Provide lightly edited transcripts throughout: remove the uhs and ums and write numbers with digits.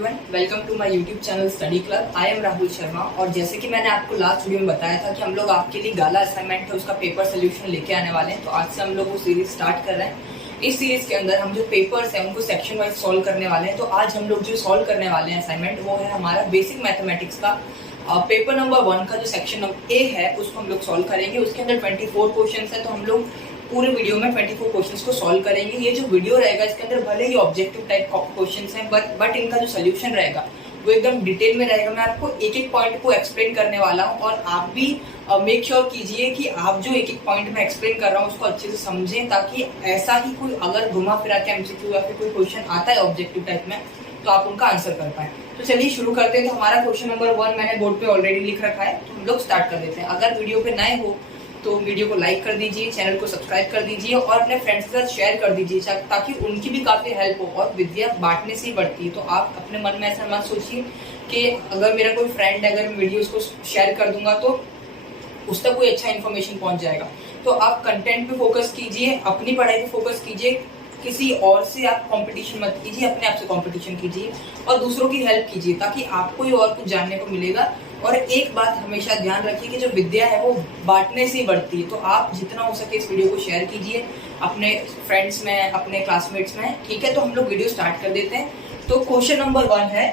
Everyone, welcome to my YouTube channel study club. I am Rahul Sharma. और जैसे कि मैंने आपको लास्ट वीडियो में बताया था कि हम लोग आपके लिए गाला असाइनमेंट है उसका पेपर सोल्यूशन लेके आने वाले हैं, तो आज से हम लोग वो सीरीज स्टार्ट कर रहे हैं। इस सीरीज के अंदर हम जो पेपर्स हैं उनको सेक्शन वाइज सॉल्व करने वाले हैं। तो आज हम लोग जो सॉल्व करने वाले हैं असाइनमेंट वो है हमारा बेसिक मैथमेटिक्स का पेपर नंबर 1 का जो सेक्शन ए है उसको हम लोग सॉल्व करेंगे। उसके अंदर 24 क्वेश्चन है, तो हम लोग पूरे वीडियो में 24 क्वेश्चंस को सॉल्व करेंगे। ये जो वीडियो रहेगा इसके अंदर भले ही ऑब्जेक्टिव टाइप क्वेश्चंस हैं, बट इनका जो सोल्यूशन रहेगा वो एकदम डिटेल में रहेगा। मैं आपको एक एक पॉइंट को एक्सप्लेन करने वाला हूँ और आप भी मेक श्योर कीजिए कि आप जो एक एक पॉइंट में एक्सप्लेन कर रहा हूँ उसको अच्छे से समझें, ताकि ऐसा ही कोई अगर घुमा फिरा के एमसीक्यू या फिर कोई क्वेश्चन आता है ऑब्जेक्टिव टाइप में तो आप उनका आंसर कर पाए। तो चलिए शुरू करते हैं। तो हमारा क्वेश्चन नंबर 1 मैंने बोर्ड पे ऑलरेडी लिख रखा है, तो हम लोग स्टार्ट कर देते हैं। अगर वीडियो पे नए हो तो वीडियो को लाइक कर दीजिए, चैनल को सब्सक्राइब कर दीजिए और अपने फ्रेंड्स के साथ शेयर कर दीजिए ताकि उनकी भी काफी हेल्प हो। और विद्या बांटने से ही बढ़ती है, तो आप अपने मन में ऐसा मत सोचिए कि अगर मेरा कोई फ्रेंड है, अगर वीडियोस को शेयर कर दूंगा तो उस तक कोई अच्छा इन्फॉर्मेशन पहुंच जाएगा। तो आप कंटेंट पे फोकस कीजिए, अपनी पढ़ाई पे फोकस कीजिए, किसी और से आप कंपटीशन मत कीजिए, अपने आप से कंपटीशन कीजिए और दूसरों की हेल्प कीजिए ताकि आपको ही और कुछ जानने को मिलेगा। और एक बात हमेशा ध्यान रखिए कि जो विद्या है वो बांटने से ही बढ़ती है। तो आप जितना हो सके इस वीडियो को शेयर कीजिए अपने फ्रेंड्स में, अपने क्लासमेट्स में। ठीक है, तो हम लोग वीडियो स्टार्ट कर देते हैं। तो क्वेश्चन नंबर 1 है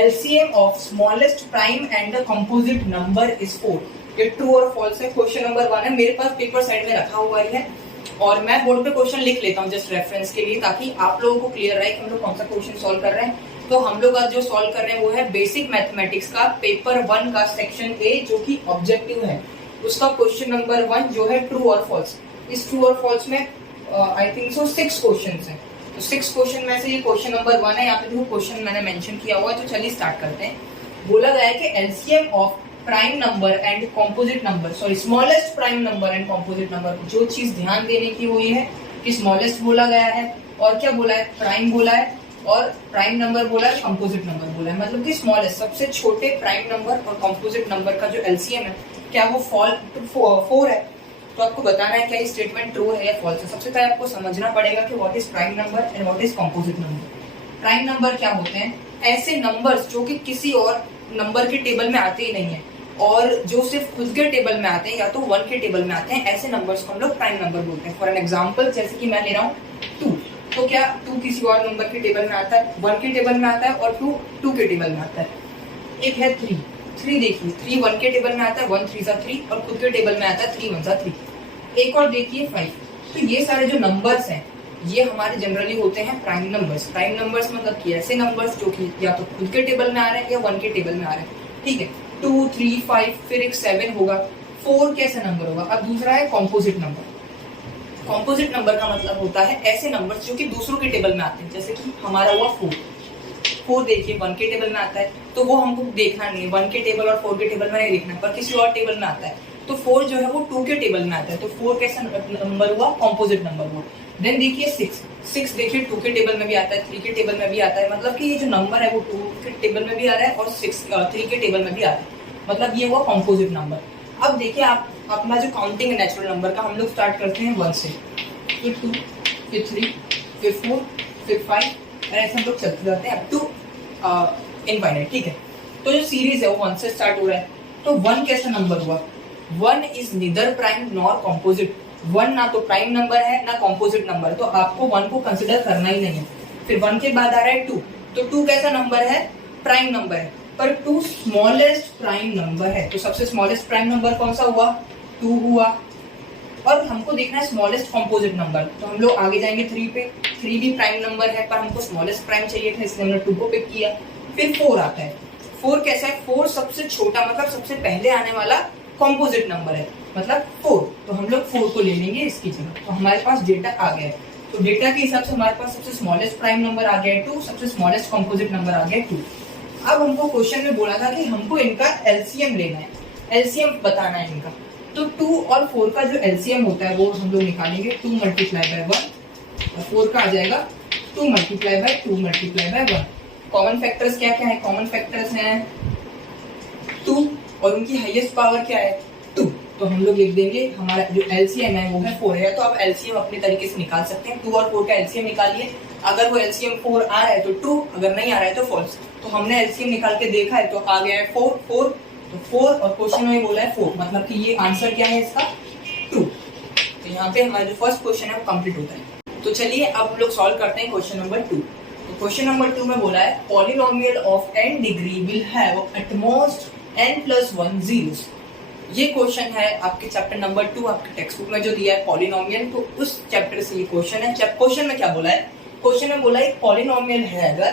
LCM of smallest prime and the composite number is 4। ये ट्रू और फॉल्स है। क्वेश्चन नंबर 1 है, मेरे पास पेपर साइड में रखा हुआ है और मैं बोर्ड पे क्वेश्चन लिख लेता हूँ जस्ट रेफरेंस के लिए, ताकि आप लोगों को क्लियर रहे कि हम लोग कौन सा क्वेश्चन सॉल्व कर रहे हैं। तो हम लोग आज जो सॉल्व कर रहे हैं वो है बेसिक मैथमेटिक्स का पेपर 1 का सेक्शन ए, जो कि ऑब्जेक्टिव है। उसका क्वेश्चन नंबर 1 जो है ट्रू और फॉल्स। इस ट्रू और फॉल्स में आई थिंक सो 6 क्वेश्चन हैं। तो 6 क्वेश्चन में से ये क्वेश्चन नंबर 1 है। यहाँ पे जो क्वेश्चन मैंने मेंशन किया हुआ है, तो चलिए स्टार्ट करते हैं। बोला गया है कि LCM of prime number and composite number, sorry smallest prime number and composite number. जो चीज ध्यान देने की वो ये है कि स्मॉलेस्ट बोला गया है और क्या बोला है, प्राइम बोला है, और प्राइम नंबर बोला है, कंपोजिट नंबर बोला है। मतलब कि स्मॉलेस्ट सबसे छोटे प्राइम नंबर और कंपोजिट नंबर का जो एलसीएम है क्या वो 4 है। तो आपको बताना है क्या ये स्टेटमेंट ट्रू है या फॉल्स है। सबसे पहले आपको समझना पड़ेगा कि what is prime number and what is composite number. Prime number क्या होते हैं? ऐसे नंबर्स जो कि किसी और नंबर के टेबल में आते ही नहीं है और जो सिर्फ खुद के टेबल में आते हैं या तो 1 के टेबल में आते हैं, ऐसे नंबर्स को हम लोग प्राइम नंबर बोलते हैं। फॉर एन एग्जांपल, जैसे कि मैं ले रहा हूँ 2, तो क्या 2 किसी और नंबर के टेबल में आता है, 1 के टेबल में आता है और 2 के टेबल में आता है। एक है 3 देखिए, 3 1 के टेबल में आता है, 1 3 सा 3 और खुद के टेबल में आता है 3 1 सा 3। एक और देखिए 5। तो ये सारे जो नंबर्स हैं ये हमारे जनरली होते हैं प्राइम नंबर्स। प्राइम नंबर्स मतलब कि ऐसे नंबर्स जो कि या तो खुद के टेबल में आ रहे हैं या 1 के टेबल में आ रहे हैं। ठीक है, 2 3 5 फिर एक 7 होगा। 4 कैसा नंबर होगा? अब दूसरा है कॉम्पोजिट नंबर। कॉम्पोजिट नंबर का मतलब होता है ऐसे नंबर्स जो कि दूसरों के टेबल में आते हैं। जैसे कि हमारा हुआ 4 देखिए 1 के टेबल में आता है, तो वो हमको देखना नहीं है, 1 के टेबल और 4 के टेबल में नहीं देखना, पर किसी और टेबल में आता है तो 4 जो है वो 2 के टेबल में आता है। तो 4 कैसा नंबर हुआ? कॉम्पोजिट नंबर हुआ। देन देखिए 6 देखिए 2 के टेबल में भी आता है, 3 के टेबल में भी आता है। मतलब कि ये जो नंबर है वो 2 के टेबल में भी आ रहा है और 3 के टेबल में भी आ रहा है। मतलब ये हुआ कॉम्पोजिट नंबर। अब देखिए आप अपना जो काउंटिंग है नेचुरल नंबर का, हम लोग स्टार्ट करते हैं 1 से, फिर 2, फिर 3, फिर 4, फिर 5 और ऐसे हम लोग चलते जाते हैं अप टू इनफाइनाइट। ठीक है, तो जो सीरीज है वो 1 से स्टार्ट हो रहा है। तो 1 कैसा नंबर हुआ? 1 is neither prime nor composite. 1 ना तो प्राइम नंबर है ना कॉम्पोजिट नंबर, तो आपको 1 को कंसिडर करना ही नहीं है। फिर 1 के बाद आ रहा है 2, तो 2 कैसा नंबर है? प्राइम नंबर है, पर 2 स्मॉलेस्ट प्राइम नंबर है। तो सबसे स्मॉलेस्ट प्राइम नंबर कौन सा हुआ? 2 हुआ। और हमको देखना है स्मॉलेस्ट कंपोजिट नंबर, तो हम लोग आगे जाएंगे 3 पे। 3 भी प्राइम नंबर है पर हमको स्मॉलेस्ट प्राइम चाहिए था, इसलिए हमने 2 को पिक किया। फिर 4 आता है। 4 कैसा है? 4 सबसे छोटा, मतलब सबसे पहले आने वाला कंपोजिट नंबर है, मतलब 4। तो हम लोग 4 को ले लेंगे इसकी जगह। तो हमारे पास डेटा आ गया है। तो डेटा के हिसाब से हमारे पास सबसे स्मॉलेस्ट प्राइम नंबर आ गया है 2, सबसे स्मॉलेस्ट कंपोजिट नंबर आ गया 2। अब हमको क्वेश्चन में बोला था कि हमको इनका एलसीएम लेना है, एलसीएम बताना है इनका। तो 2 और 4 का जो एलसीएम होता है वो हम लोग निकालेंगे। 2 मल्टीप्लाई बाय 1 और 4 का आ जाएगा 2 multiply by 2 multiply by 1। Common factors क्या क्या है? कॉमन फैक्टर्स हैं 2 और उनकी हाईएस्ट पावर क्या है? 2। तो हम लोग लिख देंगे हमारा जो एलसीएम है वो है 4 है। तो आप एलसीएम अपने तरीके से निकाल सकते हैं। 2 और 4 का एलसीएम निकालिए अगर वो एलसीएम 4 आ रहा है तो ट्रू, अगर नहीं आ रहा है तो फॉल्स। तो हमने एलसीएम निकाल के देखा है तो आ गया है 4 4, तो 4 और क्वेश्चन में बोला है 4, मतलब कि ये आंसर क्या है इसका, ट्रू। तो यहाँ पे हमारा जो फर्स्ट क्वेश्चन है वो कंप्लीट होता है। तो चलिए अब हम लोग सॉल्व करते हैं क्वेश्चन नंबर 2। तो क्वेश्चन नंबर 2 में बोला है polynomial of n degree will have at most n+1 zeros। ये क्वेश्चन है आपके चैप्टर नंबर 2 आपके टेक्स्ट बुक में जो दिया है पॉलिनोमियल, तो उस चैप्टर से ये क्वेश्चन है। क्वेश्चन में क्या बोला है, क्वेश्चन में बोला है पॉलिनोमियल है,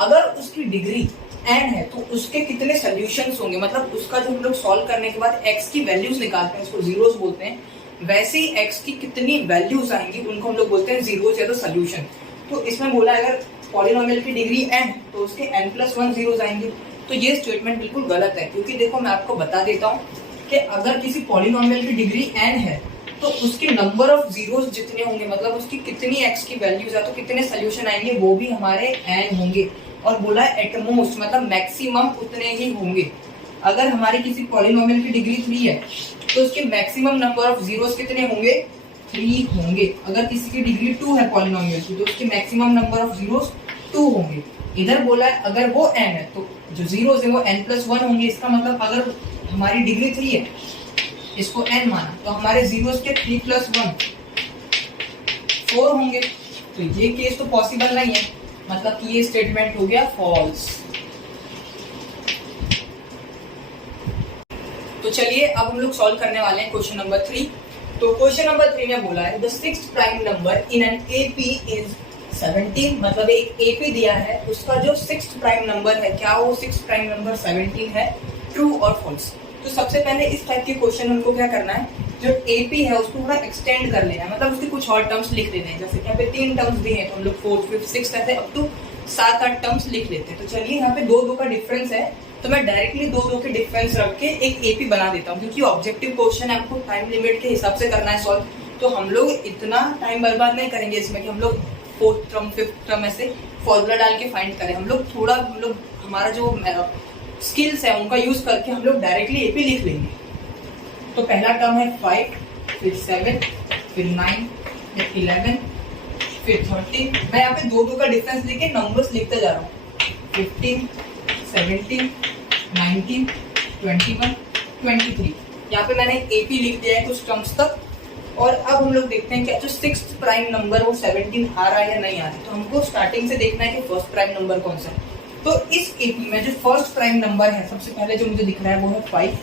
अगर उसकी डिग्री n है तो उसके कितने सॉल्यूशंस होंगे, मतलब उसका जो हम लोग सॉल्व करने के बाद x की वैल्यूज निकालते हैं, उसको जीरोस बोलते हैं, वैसे ही x की कितनी वैल्यूज आएंगी उनको हम लोग बोलते हैं जीरोस या तो सॉल्यूशन। तो इसमें बोला है अगर पॉलिनोमियल की डिग्री n तो उसके n+1 जीरोस आएंगे। तो ये स्टेटमेंट बिल्कुल गलत है, क्योंकि देखो मैं आपको बता देता हूँ कि अगर किसी पॉलिनोमियल की डिग्री n है तो उसके नंबर ऑफ जीरोस जितने होंगे, मतलब उसकी कितनी x की वैल्यूज है तो कितने सॉल्यूशन आएंगे वो भी हमारे n होंगे। और बोला एट मोस्ट मतलब मैक्सिमम उतने ही होंगे। अगर हमारी किसी पॉलिनोमियल की डिग्री 3 है तो उसके मैक्सिमम नंबर ऑफ जीरोस कितने होंगे, 3 होंगे। अगर किसी की डिग्री 2 है पॉलिनोमियल की तो उसके मैक्सिमम नंबर ऑफ जीरोस 2 होंगे। इधर बोला है अगर वो n है तो जो जीरोस है वो n+1 होंगे। इसका मतलब अगर हमारी डिग्री 3 है, इसको n माना, तो हमारे जीरोस के 3+1 4 होंगे। तो ये केस तो पॉसिबल नहीं है, मतलब कि ये स्टेटमेंट हो गया फॉल्स। तो चलिए अब हम लोग सॉल्व करने वाले हैं क्वेश्चन नंबर 3। तो क्वेश्चन नंबर 3 में बोला है the sixth prime number in an AP is 17, मतलब एक एपी दिया है, उसका जो सिक्स्थ प्राइम नंबर है, क्या वो सिक्स्थ प्राइम नंबर 17 है, ट्रू और फॉल्स। तो सबसे पहले इस टाइप के क्वेश्चन हमको क्या करना है, जो एपी है उसको थोड़ा एक्सटेंड कर लेना है, मतलब उसके कुछ और टर्म्स लिख लेने हैं। जैसे यहाँ पे 3 टर्म्स दिए हैं तो हम लोग 4th 5th 6th ऐसे अप टू 7-8 टर्म्स लिख लेते हैं। तो चलिए यहाँ पे 2-2 का डिफरेंस है, तो मैं डायरेक्टली 2-2 के डिफरेंस रख के एक एपी बना देता हूँ, क्योंकि ऑब्जेक्टिव क्वेश्चन है, आपको टाइम लिमिट के हिसाब से करना है सॉल्व। तो हम लोग इतना टाइम बर्बाद नहीं करेंगे इसमें कि हम लोग 4th टर्म 5th टर्म ऐसे फॉर्मूला डाल के फाइंड करें। हम लोग थोड़ा हमारा जो स्किल्स है उनका यूज करके हम लोग डायरेक्टली एपी लिख लेंगे। तो पहला टर्म है 5, फिर 7, फिर 9, फिर 11, फिर 13। मैं यहाँ पे 2-2 का डिफरेंस लेके नंबर्स लिखते जा रहा हूँ, 15, 17, 19, 21, 23। यहाँ पे मैंने एपी लिख दिया है कुछ टर्म्स तक। और अब हम लोग देखते हैं कि जो सिक्स्थ प्राइम नंबर वो 17 आ रहा है या नहीं आ रहा है। तो हमको स्टार्टिंग से देखना है कि फर्स्ट प्राइम नंबर कौन सा है। तो इस एपी में जो फर्स्ट प्राइम नंबर है, सबसे पहले जो मुझे दिख रहा है वो है 5,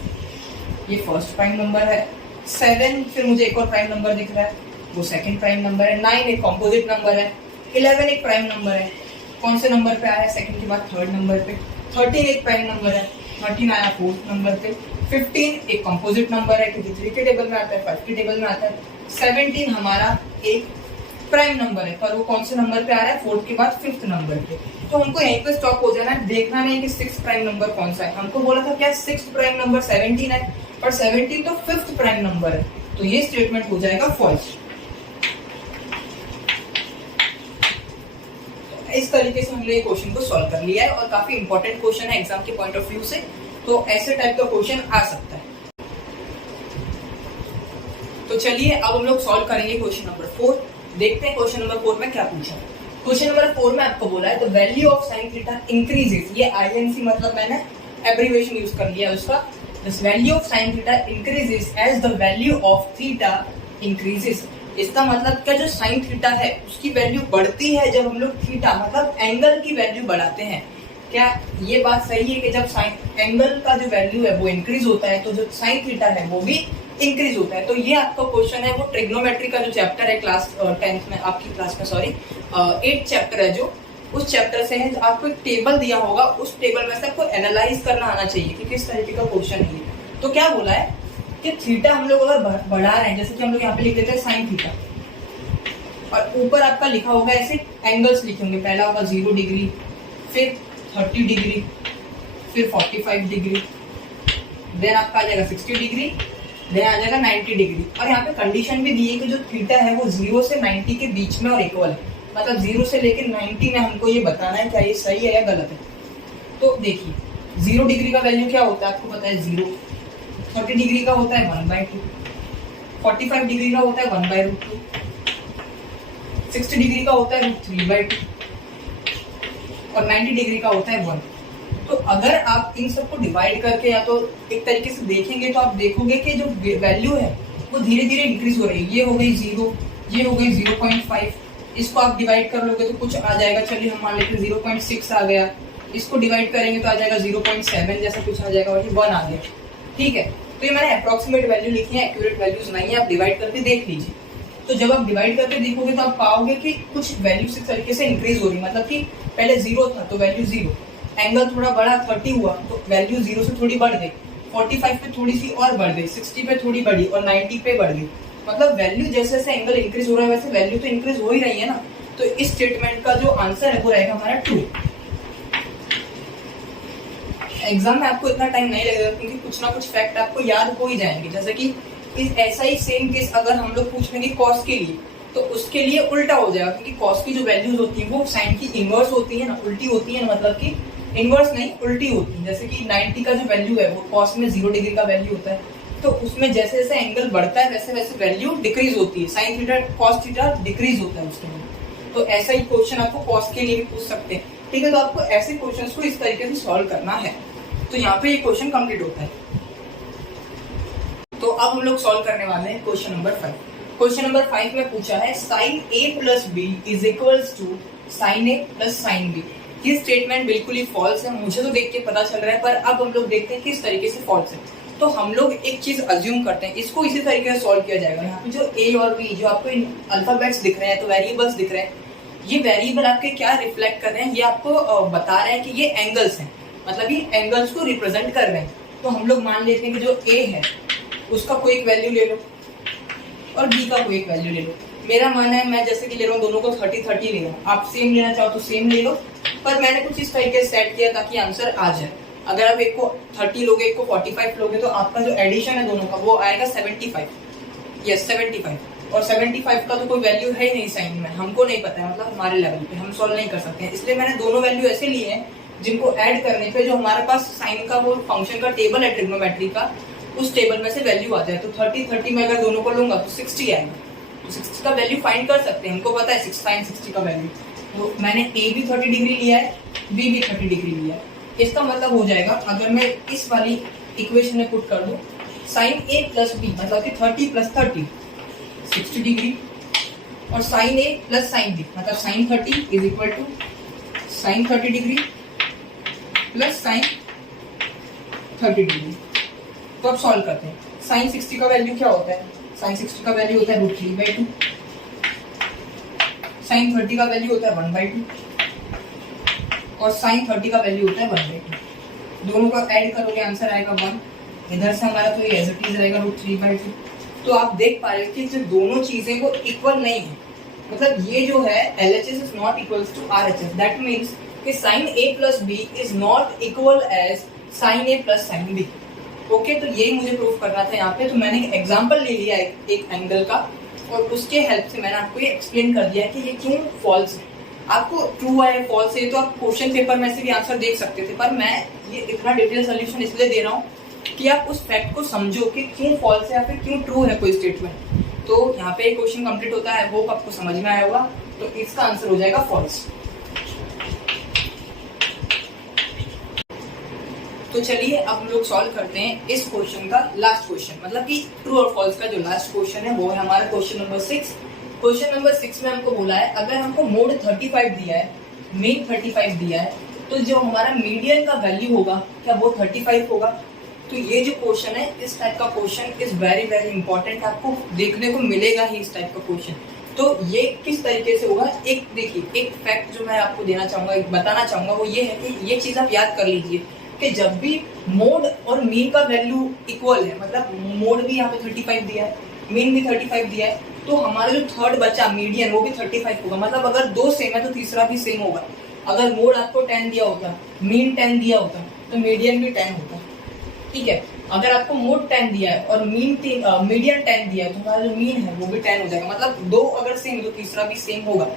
ये फर्स्ट प्राइम नंबर है। 7, फिर मुझे एक और प्राइम नंबर दिख रहा है, वो सेकंड प्राइम नंबर है। 9 एक कॉम्पोजिट नंबर है। 11 एक प्राइम नंबर है, कौन से नंबर पे आया है, सेकंड के बाद थर्ड नंबर पे। 13 एक प्राइम नंबर है, 13 आया फोर्थ नंबर पे। 15 एक कॉम्पोजिट नंबर है क्योंकि 3 के टेबल में आता है, 5 के टेबल में आता है। 17 हमारा एक प्राइम नंबर है, पर वो कौन से नंबर पे आ रहा है, फोर्थ के बाद 5th नंबर पे। तो हमको यहीं पे स्टॉप हो जाना है, देखना नहीं कि 6th प्राइम नंबर कौन सा है। हमको बोला था क्या 6th प्राइम नंबर 17 है, पर 17 तो 5th प्राइम नंबर है, तो ये स्टेटमेंट हो जाएगा फॉल्स। इस तरीके से हमने ये क्वेश्चन को सॉल्व कर लिया है और काफी इंपॉर्टेंट क्वेश्चन है एग्जाम के पॉइंट ऑफ व्यू से, तो ऐसे टाइप का क्वेश्चन आ सकता है। तो चलिए अब हम लोग सॉल्व करेंगे क्वेश्चन नंबर 4। देखते हैं क्वेश्चन नंबर 4 में क्या पूछा है। क्वेश्चन नंबर 4 में आपको बोला है the value of sin theta increases, ये आईएनसी मतलब मैंने एब्रिविएशन यूज कर लिया उसका। The value of sin theta increases as the value of theta increases. इसका मतलब क्या, जो sin थीटा है उसकी वैल्यू बढ़ती है जब हम लोग थीटा मतलब एंगल की वैल्यू बढ़ाते हैं। क्या ये बात सही है कि जब sin एंगल का जो वैल्यू है वो इंक्रीज होता है तो जो sin थीटा है वो भी इंक्रीज होता है। तो ये आपका क्वेश्चन है वो ट्रिग्नोमेट्री का जो चैप्टर है क्लास 10th में, आपकी क्लास में सॉरी 8th चैप्टर है जो, उस चैप्टर से है। आपको एक टेबल दिया होगा, उस टेबल में से आपको एनालाइज करना आना चाहिए क्योंकि इस तरीके का क्वेश्चन है। तो क्या बोला है कि थीटा हम लोग अगर बढ़ा रहे हैं, जैसे कि हम लोग यहाँ पे लिख देते हैं sin थीटा, और ऊपर आपका लिखा होगा ऐसे एंगल्स लिखे होंगे, पहला होगा 0 डिग्री, फिर 30 डिग्री, फिर 45 डिग्री, देन आपका आ जाएगा 60 डिग्री, देन आ जाएगा 90 डिग्री। और यहाँ पे कंडीशन भी दी है कि जो थीटा है वो 0 से 90 के बीच में और इक्वल है, मतलब 0 से लेकर 90 में हमको ये बताना है क्या ये सही है या गलत है। तो देखिए 0 डिग्री का वैल्यू क्या होता है आपको पता है 0, 30 डिग्री का होता है 1/2, 45 डिग्री का होता है 1/√2, 60 डिग्री का होता है √3/2 और 90 डिग्री का होता है 1। तो अगर आप इन सबको डिवाइड करके या तो एक तरीके से देखेंगे तो आप देखोगे कि जो वैल्यू है वो धीरे धीरे इंक्रीज हो रही है। ये हो गई 0, ये हो गई 0.5, इसको आप डिवाइड कर लोगे तो कुछ आ जाएगा, चलिए हम मान लेते हैं 0.6 आ गया, इसको डिवाइड करेंगे तो आ जाएगा 0.7 जैसा कुछ आ जाएगा, और ये 1 आ गया। ठीक है, तो ये मैंने अप्रोक्सीमेट वैल्यू लिखी है, एक्यूरेट वैल्यूज नहीं है, आप डिवाइड करके देख लीजिए। तो जब आप डिवाइड करके देखोगे तो आप पाओगे कि कुछ वैल्यू इस तरीके से इंक्रीज हो रही, मतलब कि पहले 0 था तो वैल्यू 0, एंगल थोड़ा बड़ा 30 हुआ तो वैल्यू 0 से थोड़ी बढ़ गई, 45 पे थोड़ी सी और बढ़ गई, 60 पे थोड़ी बढ़ी और 90 पे बढ़ गई। मतलब वैल्यू जैसे जैसे एंगल इंक्रीज हो रहा है वैसे वैल्यू तो इंक्रीज हो ही रही है ना। तो इस स्टेटमेंट का जो आंसर है वो रहेगा हमारा ट्रू। एग्जाम में आपको इतना टाइम नहीं लगेगा क्योंकि कुछ ना कुछ फैक्ट आपको याद हो ही जाएंगे। जैसे कि ऐसा ही सेम केस अगर हम लोग पूछ लेंगे कॉस के लिए तो उसके लिए उल्टा हो जाएगा, क्योंकि कॉस की जो वैल्यूज होती है वो साइन की इनवर्स होती है ना, उल्टी होती है ना, मतलब कि इनवर्स नहीं उल्टी होती है। जैसे कि 90 का जो वैल्यू है वो कॉस में 0 डिग्री का वैल्यू होता है, तो उसमें जैसे जैसे एंगल बढ़ता है वैसे वैसे वैल्यू डिक्रीज होती है, sine theta cos theta decrease होता है उसके लिए। तो ऐसा ही क्वेश्चन आपको कॉस के लिए भी पूछ सकते हैं। ठीक है, तो आपको ऐसे क्वेश्चंस को इस तरीके से सॉल्व करना है। तो यहाँ पे ये क्वेश्चन कंप्लीट होता है। तो अब हम लोग सॉल्व करने वाले हैं क्वेश्चन नंबर 5। क्वेश्चन नंबर 5 में पूछा है sin a plus b is equals to sin a plus sin b। ये स्टेटमेंट बिल्कुल ही फॉल्स है, मुझे तो देख के पता चल रहा है, पर अब हम लोग देखते हैं किस तरीके से फॉल्स है। तो हम लोग एक चीज अज्यूम करते हैं, इसको इसी तरीके से सॉल्व किया जाएगा। यहाँ पे जो a और b जो आपको अल्फाबेट्स दिख रहे हैं, तो वेरिएबल्स दिख रहे हैं, ये वेरिएबल आपके क्या रिफ्लेक्ट कर रहे हैं, ये आपको बता रहे हैं कि ये एंगल्स हैं, मतलब ये एंगल्स को रिप्रेजेंट कर रहे हैं। तो हम लोग मान लेते हैं कि जो a है उसका कोई एक वैल्यू ले लो और b का कोई एक वैल्यू ले लो। मेरा मानना है मैं जैसे कि ले रहा हूँ दोनों को 30-30 ले रहा हूँ, आप सेम लेना चाहो तो सेम ले लो, पर मैंने कुछ इस तरीके से सेट किया ताकि आंसर आ जाए। अगर आप एक को 30 लोगे एक को 45 लोगे तो आपका जो एडिशन है दोनों का वो आएगा 75। यस 75, और 75 का तो कोई वैल्यू है ही नहीं साइन में, हमको नहीं पता है, मतलब हमारे लेवल पे हम सॉल्व नहीं कर सकते हैं। इसलिए मैंने दोनों वैल्यू ऐसे लिए हैं जिनको ऐड करने पे जो हमारे पास साइन का वो फंक्शन का टेबल है ट्रिग्नोमेट्री का, उस टेबल में से वैल्यू आ जाए। तो 30-30 में अगर दोनों को लूंगा तो 60 आएगा। तो 60 का वैल्यू फाइंड कर सकते हैं, हमको पता है 6 sin 60 का वैल्यू। तो मैंने a भी 30 डिग्री लिया है, b भी 30 डिग्री लिया है। इसका मतलब हो जाएगा अगर मैं इस वाली इक्वेशन में पुट कर दूं sin a प्लस b मतलब कि 30 प्लस 30 60 डिग्री, और sin a plus sin b मतलब sin 30 is equal to sin 30 degree plus sin 30 degree. तो अब सॉल्व करते हैं। sin 60 का वैल्यू क्या होता है, sin 60 का वैल्यू होता है √3/2, sin 30 का वैल्यू होता है 1/2 और sin 30 का वैल्यू होता है 1/2। दोनों का ऐड करोगे आंसर आएगा 1। इधर से हमारा तो ये एज इट इज रहेगा √3/2। तो आप देख पा रहे हो कि जो दोनों चीजें वो इक्वल नहीं है, मतलब ये जो है LHS is not equals to RHS। That means कि sin a plus b is not equal as sin a plus sin b। Okay, तो यही मुझे प्रूफ करना था यहाँ पे। तो मैंने एक एग्जांपल ले लिया एक एंगल का, और उसके हेल्प से मैंने आपको ये एक्सप्लेन कर दिया कि ये क्यों फॉल्स है। आपको ट्रू है फॉल्स है तो आप क्वेश्चन पेपर में से भी आंसर देख सकते थे, पर मैं ये इतना डिटेल सोल्यूशन इसलिए दे रहा हूँ कि आप उस फैक्ट को समझो कि क्यों फॉल्स है या फिर क्यों ट्रू है कोई स्टेटमेंट। तो यहाँ पे क्वेश्चन कंप्लीट होता है, वो आपको समझ में आया होगा। तो इसका आंसर हो जाएगा फॉल्स। तो चलिए अब हम लोग सॉल्व करते हैं इस क्वेश्चन का लास्ट क्वेश्चन, मतलब कि ट्रू और फॉल्स का जो लास्ट क्वेश्चन है वो है हमारा क्वेश्चन नंबर 6। क्वेश्चन नंबर 6 में हमको बोला है अगर हमको मोड 35 दिया है, मीन 35 दिया है, तो जो हमारा मीडियन का वैल्यू होगा क्या वो 35 होगा। तो ये जो क्वेश्चन है इस टाइप का question is very very important, आपको देखने को मिलेगा ही इस टाइप का क्वेश्चन। तो ये किस तरीके से होगा, एक देखिए एक फैक्ट जो मैं आपको देना चाहूंगा, बताना चाहूंगा, वो ये है कि ये चीज आप याद कर लीजिए कि जब भी मोड और मीन का वैल्यू इक्वल है, मतलब मोड भी यहाँ पे 35 दिया है, मीन भी 35 दिया है, तो हमारा जो थर्ड बचा मीडियन वो भी 35 होगा। मतलब अगर दो सेम है तो तीसरा भी सेम होगा। अगर मोड आपको 10 दिया होता, मीन 10 दिया होता, तो मीडियन भी 10 होता। ठीक है, अगर आपको मोड 10 दिया है और मीडियन 10 दिया है तो हमारा जो मीन है वो भी 10 हो जाएगा। मतलब दो अगर सेम तो तीसरा भी सेम होगा।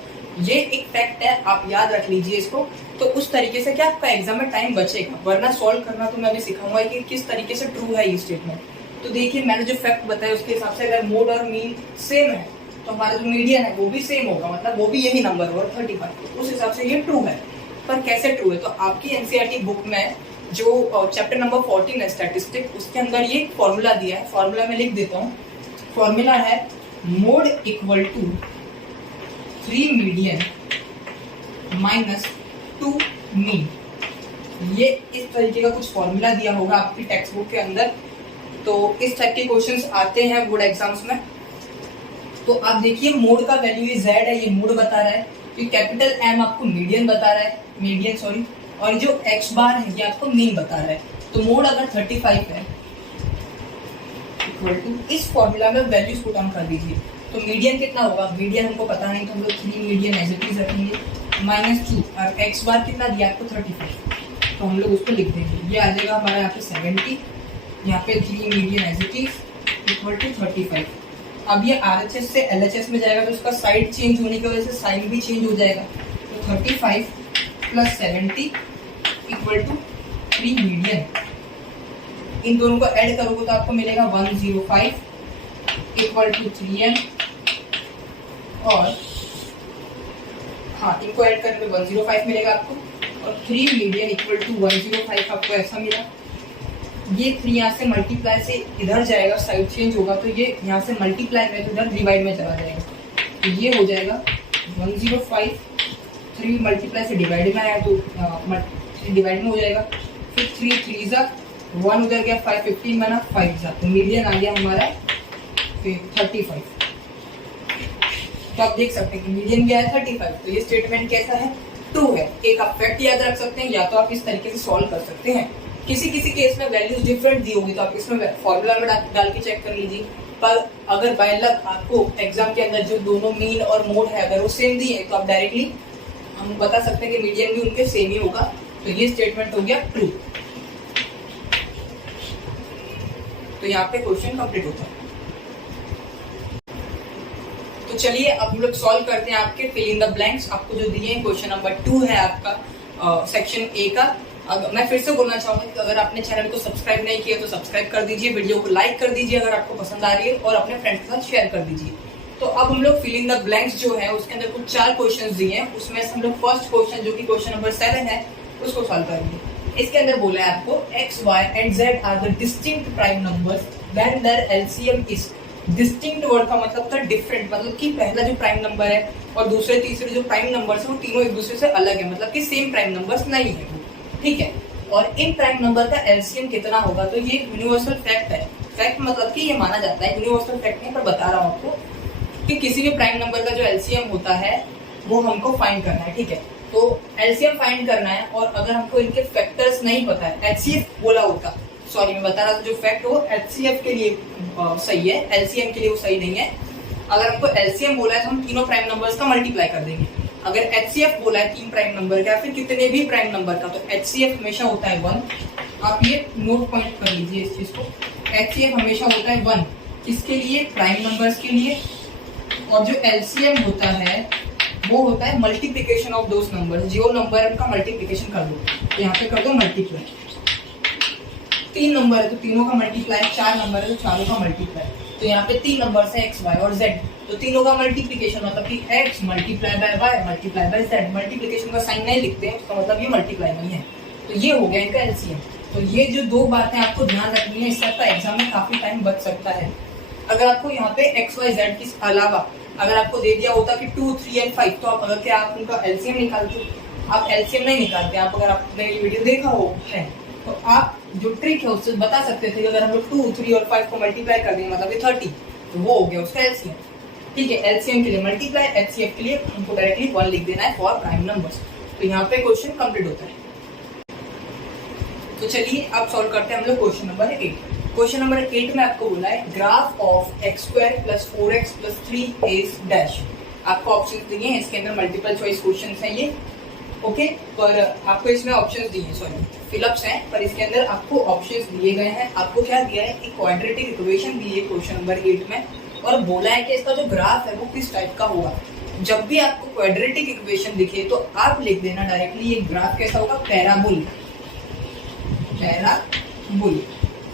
ये एक फैक्ट है, आप याद रख लीजिए इसको। तो उस तरीके से क्या आपका एग्जाम में टाइम बचेगा, वरना सॉल्व करना तो मैं अभी सिखाऊंगा कि किस तरीके से ट्रू है ये स्टेटमेंट। तो देखिए मैंने जो फैक्ट बताया उसके हिसाब से अगर मोड और मीन सेम है तो हमारा जो मीडियन है वो भी सेम होगा, मतलब वो भी यही नंबर होगा 35। उस हिसाब से ये ट्रू है। पर कैसे ट्रू है, तो आपकी एनसीईआरटी बुक में जो चैप्टर नंबर 14 है स्टैटिस्टिक, उसके अंदर ये फॉर्मूला दिया है। फॉर्मूला में लिख देता हूँ। फॉर्मूला है mode equal to 3 median minus 2 mean. ये इस तरीके का कुछ फॉर्मूला दिया होगा आपकी टेक्स्ट बुक के अंदर। तो इस टाइप के क्वेश्चंस आते हैं बोर्ड एग्जाम्स में। तो आप देखिए मोड का वैल्यू ये z है, ये मोड बता रहा है। ये कैपिटल M आपको मीडियन बता रहा है, मीडियन सॉरी, और जो x बार है ये आपको मीन बता रहा है। तो मोड अगर 35 है इक्वल टू, इस फॉर्मूला में वैल्यूज पुट ऑन कर दीजिए। तो मीडियन कितना होगा, मीडियन हमको पता नहीं तो हम लोग 3 मीडियन एज इट इज रखेंगे माइनस 2, और x बार कितना दिया आपको 35, तो हम लोग उसको लिख देंगे। ये आ जाएगा हमारा यहाँ पे 70, यहाँ पे 3 median as it is equal to 35। अब ये RHS से LHS में जाएगा तो उसका साइड चेंज होने की वजह से साइन भी चेंज हो जाएगा। तो 35 प्लस 70 इक्वल टू 3 मीडियन। इन दोनों को ऐड करोगे तो आपको मिलेगा 105 इक्वल टू 3m, और हाँ इनको ऐड करने पे 105 मिलेगा आपको, और 3 मीडियन इक्वल टू 105 आपको ऐसा मिला। ये 3 यहाँ से मल्टीप्लाई से इधर जाएगा, साइड चेंज होगा तो ये यहाँ से मल्टीप्लाई में तो इधर डिवाइड में चला जाएगा। तो ये हो जाएगा 105, 3 मल्टीप्लाई से डिवाइड में आया तो डिवाइड में हो जाएगा। फिर 3 3 जा 1 उधर गया, 5 15 बना 5 जा, तो मीडियन आ गया हमारा फिर 35। तो आप देख सकते हैं कि मीडियन गया है 35। तो ये स्टेटमेंट कैसा है, ट्रू है। एक आप फैक्ट याद रख सकते हैं, या तो आप इस तरीके से सॉल्व कर सकते हैं। किसी किसी केस में वैल्यूज डिफरेंट दी होगी तो आप इसमें फॉर्मूला में डाल के चेक कर लीजिए। पर अगर बाय लक आपको एग्जाम के अंदर जो दोनों मीन और मोड है अगर वो सेम दी है तो आप डायरेक्टली हम बता सकते हैं कि मीडियन भी उनके सेम ही होगा। तो ये स्टेटमेंट हो गया ट्रू। तो यहाँ पे क्वेश्चन कंप्लीट होता है। तो चलिए अब हम लोग सॉल्व करते हैं आपके फिल इन द ब्लैंक्स। आपको जो दिए हैं क्वेश्चन नंबर 2 है आपका सेक्शन ए का। मैं फिर से बोलना चाहूंगा कि अगर आपने चैनल को सब्सक्राइब नहीं किया तो सब्सक्राइब कर दीजिए, वीडियो को लाइक कर दीजिए अगर आपको पसंद आ रही है, और अपने फ्रेंड्स के साथ शेयर कर दीजिए। तो अब हम लोग फिल इन द ब्लैंक्स जो है उसके अंदर कुछ 4 क्वेश्चंस दिए हैं। उसमें से हम लोग फर्स्ट क्वेश्चन जो कि क्वेश्चन नंबर 7 है उसको सॉल्व करेंगे। इसके अंदर बोला है आपको x, y and z are the distinct prime numbers when their LCM is. Distinct word का मतलब था डिफरेंट, मतलब कि पहला जो प्राइम नंबर है और दूसरे तीसरे जो प्राइम नंबर्स है वो तीनों एक दूसरे से अलग है, मतलब कि सेम प्राइम नंबर्स नहीं है, ठीक है। और इन प्राइम नंबर का एलसीएम कितना होगा, तो ये यूनिवर्सल फैक्ट है। फैक्ट मतलब कि ये माना जाता है, यूनिवर्सल फैक्ट नहीं, पर बता रहा हूँ आपको कि किसी भी प्राइम नंबर का जो एलसीएम होता है वो हमको फाइंड करना है, ठीक है। तो एलसीएम फाइंड करना है, और अगर हमको इनके फैक्टर्स नहीं पता है, एचसीएफ बोला होता, सॉरी मैं बता रहा था, जो फैक्ट हो एचसीएफ के लिए सही है, एलसीएम के लिए वो सही नहीं है। अगर हमको एलसीएम बोला है तो हम तीनों प्राइम नंबर्स का मल्टीप्लाई कर देंगे। अगर एचसीएफ बोला है 3 प्राइम नंबर का, फिर कितने भी प्राइम नंबर का, तो एचसीएफ हमेशा होता है 1। आप ये नोट पॉइंट कर लीजिए इस चीज को, एचसीएफ हमेशा होता है 1 किसके लिए, प्राइम नंबर्स के लिए। और जो एलसीएम होता है वो होता है मल्टीप्लिकेशन ऑफ दोस नंबर्स, जो नंबर है उनका मल्टीप्लिकेशन कर दो। तो यहाँ पे कर दो मल्टीप्लाई, 3 नंबर है तो तीनों का मल्टीप्लाई, 4 नंबर है तो चारों का मल्टीप्लाई। तो यहाँ पे 3 नंबर है x, y और z, तो तीनों का मल्टीप्लिकेशन मतलब कि x multiply by y multiply by z। Multiplication का साइन नहीं लिखते हैं, उसका मतलब ये मल्टीप्लाई नहीं है। तो ये हो गया इनका एलसीएम। तो ये जो 2 बातें आपको ध्यान रखनी है, इससे आपका एग्जाम में काफी टाइम बच सकता है। अगर आपको यहाँ पे x, y, z के अलावा अगर आपको दे दिया होता कि 2, 3 and 5, तो आप अगर क्या आप उनका एलसीएम निकालते, आप एलसीएम नहीं निकालते। आप अगर आपने ये वीडियो देखा हो है तो आप जो ट्रिक है उससे बता सकते थे कि अगर हम लोग 2, 3 और 5 को मल्टीप्लाई कर देंगे मतलब 30, तो वो हो गया उसका एलसीएम, ठीक है। एलसीएम के लिए मल्टीप्लाई, एचसीएफ के लिए हमको डायरेक्टली 1 लिख देना है फॉर प्राइम नंबर्स। तो यहाँ पे क्वेश्चन कंप्लीट होता है। तो चलिए अब सॉल्व करते हैं हम लोग क्वेश्चन नंबर 8। क्वेश्चन नंबर 8 में आपको बोला है graph of x² + 4x + 3 is dash. आपको ऑप्शन दिए हैं, इसके अंदर मल्टीपल चॉइस क्वेश्चन है ये, ओके। पर आपको इसमें ऑप्शंस दिए, सॉरी फिलअप्स हैं, पर इसके अंदर आपको ऑप्शंस दिए गए हैं। आपको क्या दिया है, एक क्वाड्रेटिक इक्वेशन दी है क्वेश्चन नंबर 8 में, और बोला है कि इसका जो ग्राफ है वो किस टाइप का होगा। जब भी आपको क्वाड्रेटिक इक्वेशन दिखे तो आप लिख देना डायरेक्टली ये ग्राफ कैसा होगा, पैराबोल। पैराबोल,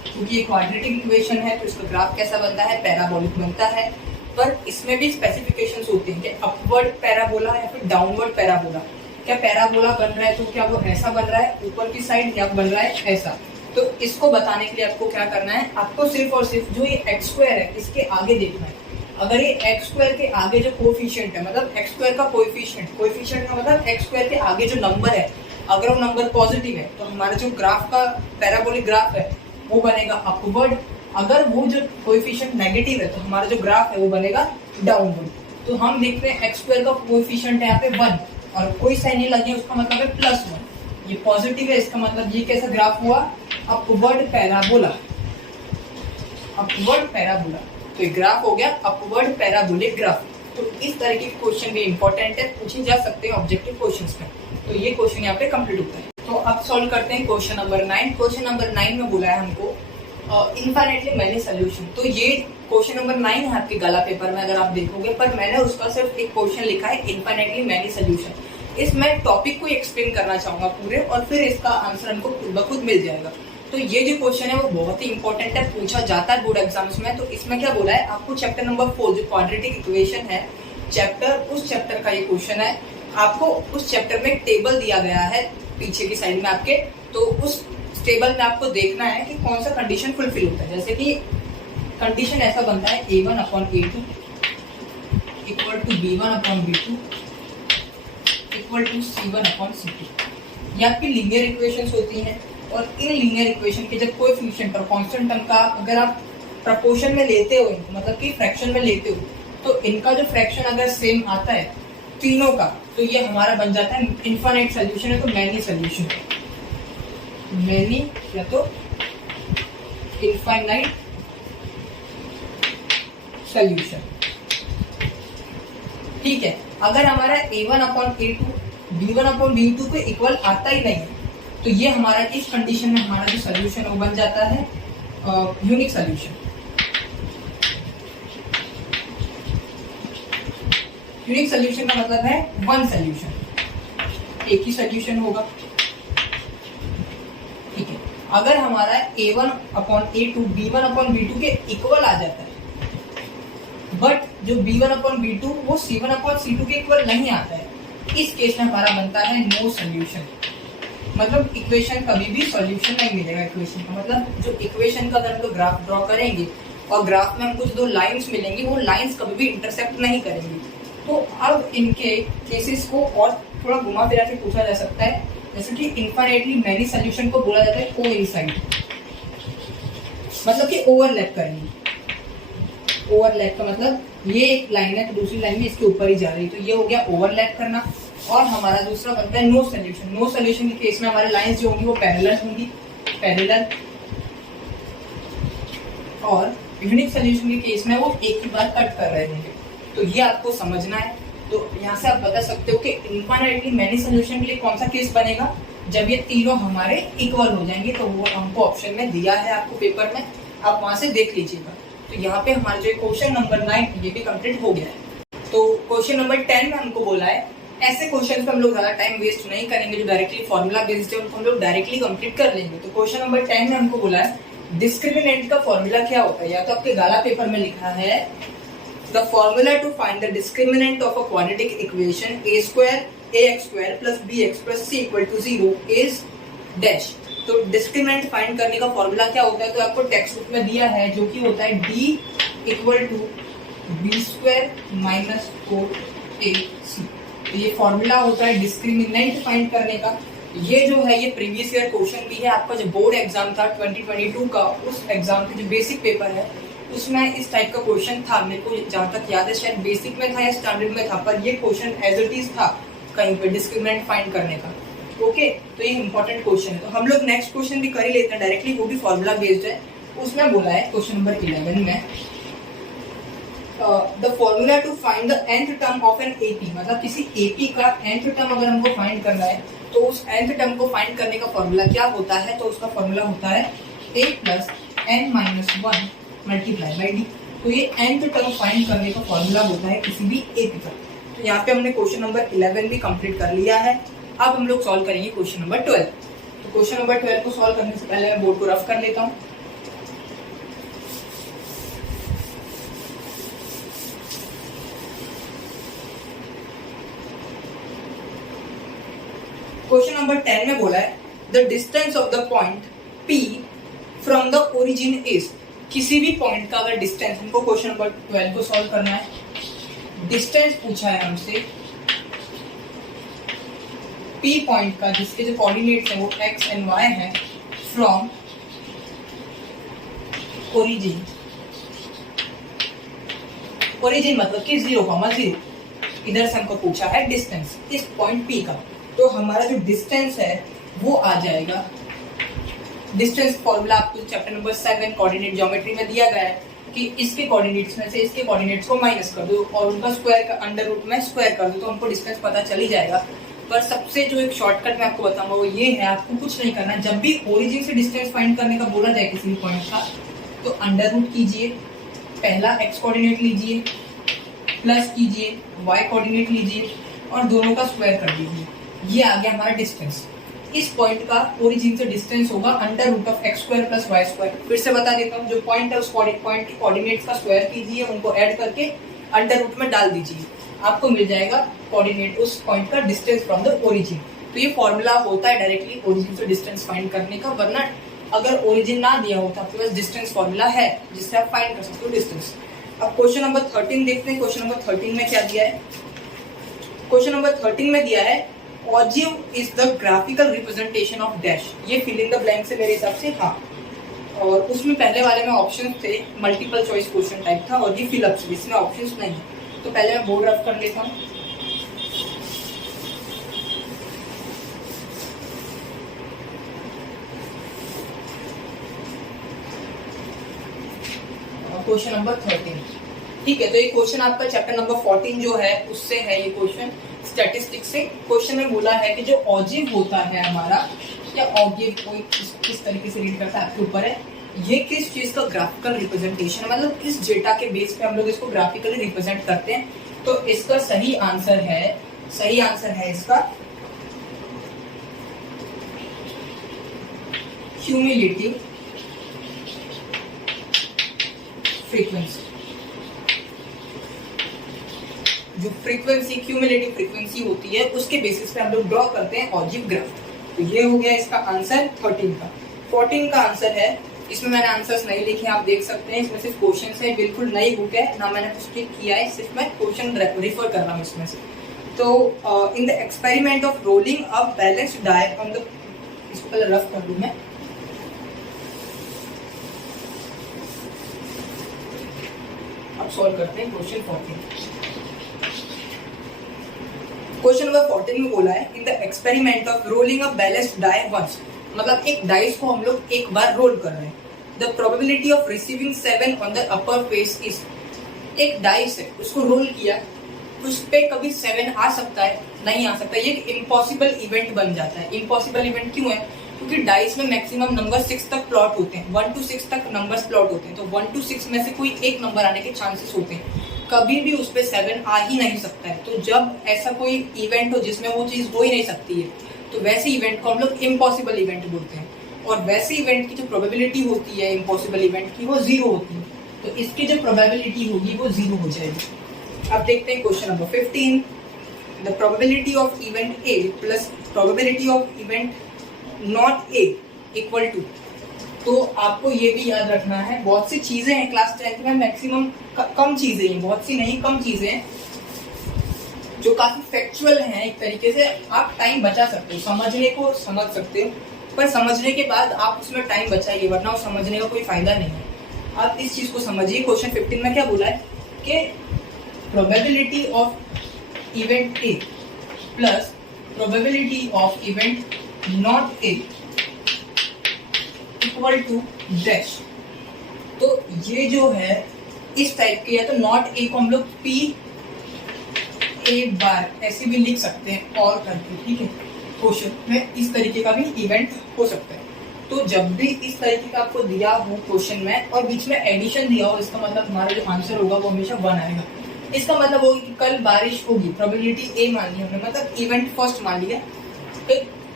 क्योंकि ये क्वाड्रेटिक इक्वेशन है तो इसका ग्राफ कैसा बनता है, पैराबोलिक बनता है। पर इसमें भी स्पेसिफिकेशंस होते हैं कि अपवर्ड पैराबोला या फिर डाउनवर्ड पैराबोला। क्या पैराबोला बन रहा है तो क्या वो ऐसा बन रहा है ऊपर की साइड या बन रहा है ऐसा। तो इसको बताने के लिए आपको क्या करना है, आपको सिर्फ और सिर्फ जो ये एक्स स्क्वायर है इसके आगे देखना है। अगर ये एक्स स्क्वायर के आगे जो कोएफिशिएंट है, मतलब एक्स स्क्वायर का कोएफिशिएंट का मतलब एक्स स्क्वायर के आगे जो नंबर है, अगर वो नंबर पॉजिटिव है तो हमारा जो ग्राफ का पैराबोलिक ग्राफ है वो बनेगा अपवर्ड। अगर वो जो कोएफिशिएंट नेगेटिव है तो हमारा जो ग्राफ है वो बनेगा डाउनवर्ड। तो हम देखते हैं एक्स स्क्वायर का कोएफिशिएंट है यहाँ पे 1 और कोई साइन नहीं लगी, उसका मतलब है +1। ये पॉजिटिव है, इसका मतलब ये कैसा ग्राफ हुआ, अपवर्ड पैराबोला। अपवर्ड पैराबोला, तो ये ग्राफ हो गया अपवर्ड पैराबोलिक ग्राफ। तो इस तरह के क्वेश्चन भी इंपॉर्टेंट है, पूछे जा सकते हैं ऑब्जेक्टिव क्वेश्चंस में। तो ये क्वेश्चन यहाँ पे कंप्लीट होता है। तो अब सॉल्व करते हैं क्वेश्चन नंबर 9। क्वेश्चन नंबर 9 में बोला है हमको इनफाइनाइटली मैनी सोल्यूशन। तो ये क्वेश्चन नंबर 9 है आपके गाला पेपर में अगर आप देखोगे, पर मैंने उसका सिर्फ एक क्वेश्चन लिखा है इनफाइनाइटली मैनी सोल्यूशन। इसमें टॉपिक को एक्सप्लेन करना चाहूंगा पूरे, और फिर इसका आंसर हमको खुद ब खुद मिल जाएगा। तो ये जो क्वेश्चन है वो बहुत ही इंपॉर्टेंट है, पूछा जाता है बोर्ड एग्जाम्स में। तो इसमें क्या बोला है आपको, चैप्टर नंबर 4 जो क्वाड्रेटिक इक्वेशन है उस चैप्टर का ये क्वेश्चन है। आपको उस चैप्टर में एक टेबल दिया गया है पीछे की साइड में आपके, तो उस टेबल में आपको देखना है कि कौन सा कंडीशन फुलफिल होता है। जैसे कि कंडीशन ऐसा बनता है a1/a2 equal to b1/b2 equal to c1/c2। ये आपकी लीनियर इक्वेशंस होती हैं, और इन लीनियर इक्वेशन के जब कोएफिशिएंट और कांस्टेंट टर्म का अगर आप प्रपोर्शन में लेते हो, मतलब कि फ्रैक्शन में लेते हो, तो इनका जो फ्रैक्शन अगर सेम आता है तीनों का, तो ये हमारा बन जाता है इनफाइनाइट सोल्यूशन है, तो मैनी सोल्यूशन, मैनी या तो इनफाइनाइट सोल्यूशन। ठीक है, अगर हमारा a1/a2 b1/b2 को इक्वल आता ही नहीं है, तो ये हमारा इस कंडीशन में हमारा जो सोल्यूशन है वो बन जाता है यूनिक सोल्यूशन। यूनिक सोल्यूशन का मतलब है वन सोल्यूशन, एक ही सोल्यूशन होगा। ठीक है, अगर हमारा a1/a2 b1/b2 के इक्वल आ जाता है, बट जो b1/b2 वो c1/c2 के इक्वल नहीं आता है, इस केस में हमारा बनता है नो सोल्यूशन। मतलब इक्वेशन कभी भी सॉल्यूशन नहीं मिलेगा। इक्वेशन का मतलब जो इक्वेशन का अगर हम लोग ग्राफ ड्रॉ करेंगे और ग्राफ में हमको जो दो लाइंस मिलेंगी वो लाइंस कभी भी इंटरसेक्ट नहीं करेंगी। तो अब इनके केसेस को और थोड़ा घुमा फिरा के पूछा जा सकता है, जैसे कि इनफाइनाइटली मैनी सोल्यूशन को बोला जाता है कोइंसाइड, मतलब कि ओवरलैप करेंगे। ओवरलैप का मतलब ये एक लाइन है तो दूसरी लाइन में इसके ऊपर ही जा रही है, तो ये हो गया ओवरलैप करना। और हमारा दूसरा बनता है नो सोल्यूशन। नो सोल्यूशन के केस में हमारे लाइंस जो होंगी वो पैरेलल होंगी, पैरेलल। और यूनिक सोल्यूशन के केस में वो एक ही बार कट कर रहे होंगे। तो ये आपको समझना है। तो यहाँ से आप बता सकते हो कि इनफाइनाइटली मैनी सोल्यूशन के लिए कौन सा केस बनेगा, जब ये तीनों हमारे इक्वल हो जाएंगे। तो वो हमको ऑप्शन में दिया है आपको पेपर में, आप वहां से देख लीजिएगा। तो यहाँ पे हमारा जो क्वेश्चन नंबर 9 ये भी कंप्लीट हो गया है। तो क्वेश्चन नंबर 10 में हमको बोला है, ऐसे क्वेश्चन पे हम लोग ज्यादा टाइम वेस्ट नहीं करेंगे, जो डायरेक्टली फॉर्मूला बेस्ड है उनको हम लोग डायरेक्टली कंप्लीट कर लेंगे। तो क्वेश्चन नंबर 10 में हमको बोला है डिस्क्रिमिनेंट का फॉर्मूला क्या होता है। या तो आपके गाला पेपर में लिखा है the formula to find the discriminant of a quadratic equation a² ax² + bx + c = 0 is dash. तो डिस्क्रिमिनेंट फाइंड करने का फॉर्मूला क्या होता है, तो आपको टेक्स्ट बुक में दिया है, जो कि होता है d = b² - 4ac। तो ये फॉर्मूला होता है डिस्क्रिमिनेंट फाइंड करने का। ये जो है ये प्रीवियस ईयर क्वेश्चन भी है, आपका जो बोर्ड एग्जाम था 2022 का, उस एग्जाम के जो बेसिक पेपर है उसमें इस टाइप का क्वेश्चन था। मेरे को जहाँ तक याद है शायद बेसिक में था या स्टैंडर्ड में था, पर ये क्वेश्चन एज इट इज था कहीं पे डिस्क्रिमिनेंट फाइंड करने का। ओके, तो ये इंपॉर्टेंट क्वेश्चन है। तो हम लोग नेक्स्ट क्वेश्चन भी कर ही लेते हैं डायरेक्टली, वो भी फॉर्मूला बेस्ड है। उसमें बोला है क्वेश्चन नंबर 11 में the formula to find the nth term of an AP, मतलब किसी AP का nth टर्म अगर हमको फाइंड करना है तो उस nth टर्म को फाइंड करने का फॉर्मूला क्या होता है, तो उसका फॉर्मूला होता है a + n - 1 × d। तो ये nth टर्म फाइंड करने का फॉर्मूला होता है किसी भी AP का। तो यहाँ पे हमने क्वेश्चन नंबर 11 भी कंप्लीट कर लिया है। अब हम लोग सॉल्व करेंगे क्वेश्चन नंबर 12। तो क्वेश्चन नंबर 12 को सॉल्व करने से पहले मैं बोर्ड को रफ कर लेता हूँ। क्वेश्चन नंबर 10 में बोला है the distance of the point P from the origin is. किसी भी पॉइंट का अगर डिस्टेंस, हमको क्वेश्चन नंबर 12 को सॉल्व करना है, डिस्टेंस पूछा है हमसे P पॉइंट का जिसके जो कोऑर्डिनेट्स हैं वो x एंड y है फ्रॉम ओरिजिन। ओरिजिन मतलब कि 0,0। इधर से हमको पूछा है डिस्टेंस इस पॉइंट P का, तो हमारा जो डिस्टेंस है वो आ जाएगा। डिस्टेंस फॉर्मूला आपको चैप्टर नंबर 7 कोऑर्डिनेट ज्योमेट्री में दिया गया है कि इसके कोऑर्डिनेट्स में से इसके कोऑर्डिनेट्स को माइनस कर दो और उनका स्क्वायर का अंडर रूट में स्क्वायर कर दो तो हमको डिस्टेंस पता चल ही जाएगा। पर सबसे जो एक शॉर्टकट मैं आपको बताऊंगा वो ये है, आपको कुछ नहीं करना। जब भी ओरिजिन से डिस्टेंस फाइंड करने का बोला जाए किसी भी पॉइंट का, तो अंडर रूट कीजिए, पहला x कोऑर्डिनेट लीजिए, प्लस कीजिए y कोऑर्डिनेट लीजिए और दोनों का स्क्वायर कर दीजिए। ये आ गया हमारा डिस्टेंस। इस पॉइंट का ओरिजिन से डिस्टेंस होगा under root of x square plus y square. फिर से बता देता हूँ, जो पॉइंट है उस पॉइंट के कोऑर्डिनेट्स का स्क्वायर कीजिए, उनको ऐड करके अंडर रूट में डाल दीजिए, आपको मिल जाएगा कोऑर्डिनेट उस पॉइंट का डिस्टेंस फ्रॉम द ओरिजिन। तो ये फॉर्मूला होता है डायरेक्टली ओरिजिन से डिस्टेंस फाइंड करने का, वरना अगर ओरिजिन ना दिया होता आपके पास डिस्टेंस फॉर्मूला है जिससे आप फाइंड कर सकते हो डिस्टेंस। अब क्वेश्चन नंबर 13 देखते हैं। क्वेश्चन नंबर 13 में क्या दिया है? क्वेश्चन नंबर 13 में दिया है ogive is the graphical representation of dash. ये फिल इन द ब्लैंक से मेरे हिसाब से हाँ, और उसमें पहले वाले में ऑप्शन थे, मल्टीपल चॉइस क्वेश्चन टाइप था, और ये फिलअप से इसमें ऑप्शंस नहीं है। तो पहले मैं बोर्ड रफ कर लेता हूँ। क्वेश्चन नंबर 13, ठीक है। तो ये क्वेश्चन आपका चैप्टर नंबर 14 जो है उससे है ये क्वेश्चन, स्टैटिस्टिक्स से। क्वेश्चन में बोला है कि जो ऑजिव होता है हमारा, या ऑगिव कोई किस तरीके से रीड करता है आपके ऊपर है, ये किस चीज का ग्राफिकल रिप्रेजेंटेशन है, मतलब किस डेटा के बेस पे हम लोग इसको ग्राफिकली रिप्रेजेंट करते हैं। तो इसका सही आंसर है इसका क्यूमुलेटिव फ्रीक्वेंसी। जो फ्रीक्वेंसी क्यूमुलेटिव फ्रीक्वेंसी होती है उसके बेसिस पे हम लोग ड्रॉ करते हैं ऑजिव ग्राफ। तो ये हो गया इसका आंसर 13 का। 14 का आंसर है, इसमें मैंने आंसर्स नहीं लिखे, आप देख सकते हैं। इसमें सिर्फ क्वेश्चन है, बिल्कुल नई बुक है, ना मैंने कुछ क्लिक किया है, सिर्फ मैं क्वेश्चन रिफर कर रहा हूँ इसमें से। तो in the experiment of rolling a balanced die on the, इसको पहले रफ कर दूं मैं। अब सॉल्व करते हैं क्वेश्चन 14। क्वेश्चन नंबर 14 में बोला है in the experiment of rolling a balanced die once, मतलब एक डाइस को हम लोग एक बार रोल कर रहे हैं। The probability of receiving 7 on the upper face is. एक डाइस है, उसको रोल किया, उस पे कभी 7 आ सकता है? नहीं आ सकता। ये इम्पॉसिबल इवेंट बन जाता है। इम्पॉसिबल इवेंट क्यों है? क्योंकि डाइस में मैक्सिमम नंबर 6 तक प्लॉट होते हैं, 1 to 6 तक नंबर्स प्लॉट होते हैं। तो 1 to 6 में से कोई एक नंबर आने के चांसेस होते हैं, कभी भी उस पे 7 आ ही नहीं सकता है। तो जब ऐसा कोई इवेंट हो जिसमें वो चीज हो ही नहीं सकती है, तो वैसे इवेंट को हम लोग इम्पॉसिबल इवेंट बोलते हैं। और वैसे इवेंट की जो प्रोबेबिलिटी होती है इम्पॉसिबल इवेंट की, वो 0 होती है। तो इसकी जो प्रोबेबिलिटी होगी वो 0 हो जाएगी। अब देखते हैं question number 15। The probability of event A plus probability of event not A equal to. तो आपको ये भी याद रखना है, बहुत सी चीजें हैं क्लास 10 में, मैक्सिमम कम चीजें हैं, बहुत सी नहीं कम चीजें हैं जो काफी फैक्चुअल हैं। एक तरीके से आप टाइम बचा सकते हो, समझने को समझ सकते हो, पर समझने के बाद आप उसमें टाइम बचाइए, वरना उस समझने का कोई फायदा नहीं है। आप इस चीज को समझिए। क्वेश्चन 15 में क्या बोला है कि probability of event A plus probability of event not A equal to dash. तो ये जो है इस टाइप के, या तो नॉट ए को हम लोग पी ए बार ऐसे भी लिख सकते हैं और करके, ठीक है। क्वेश्चन में इस तरीके का भी इवेंट हो सकता है। तो जब भी इस तरीके का आपको दिया हो क्वेश्चन में और बीच में एडिशन दिया हो, इसका मतलब हमारा जो आंसर होगा वो हमेशा 1 आएगा। इसका मतलब होगा कि कल बारिश होगी, प्रोबेबिलिटी ए मान ली हमने, मतलब इवेंट फर्स्ट मान लिया,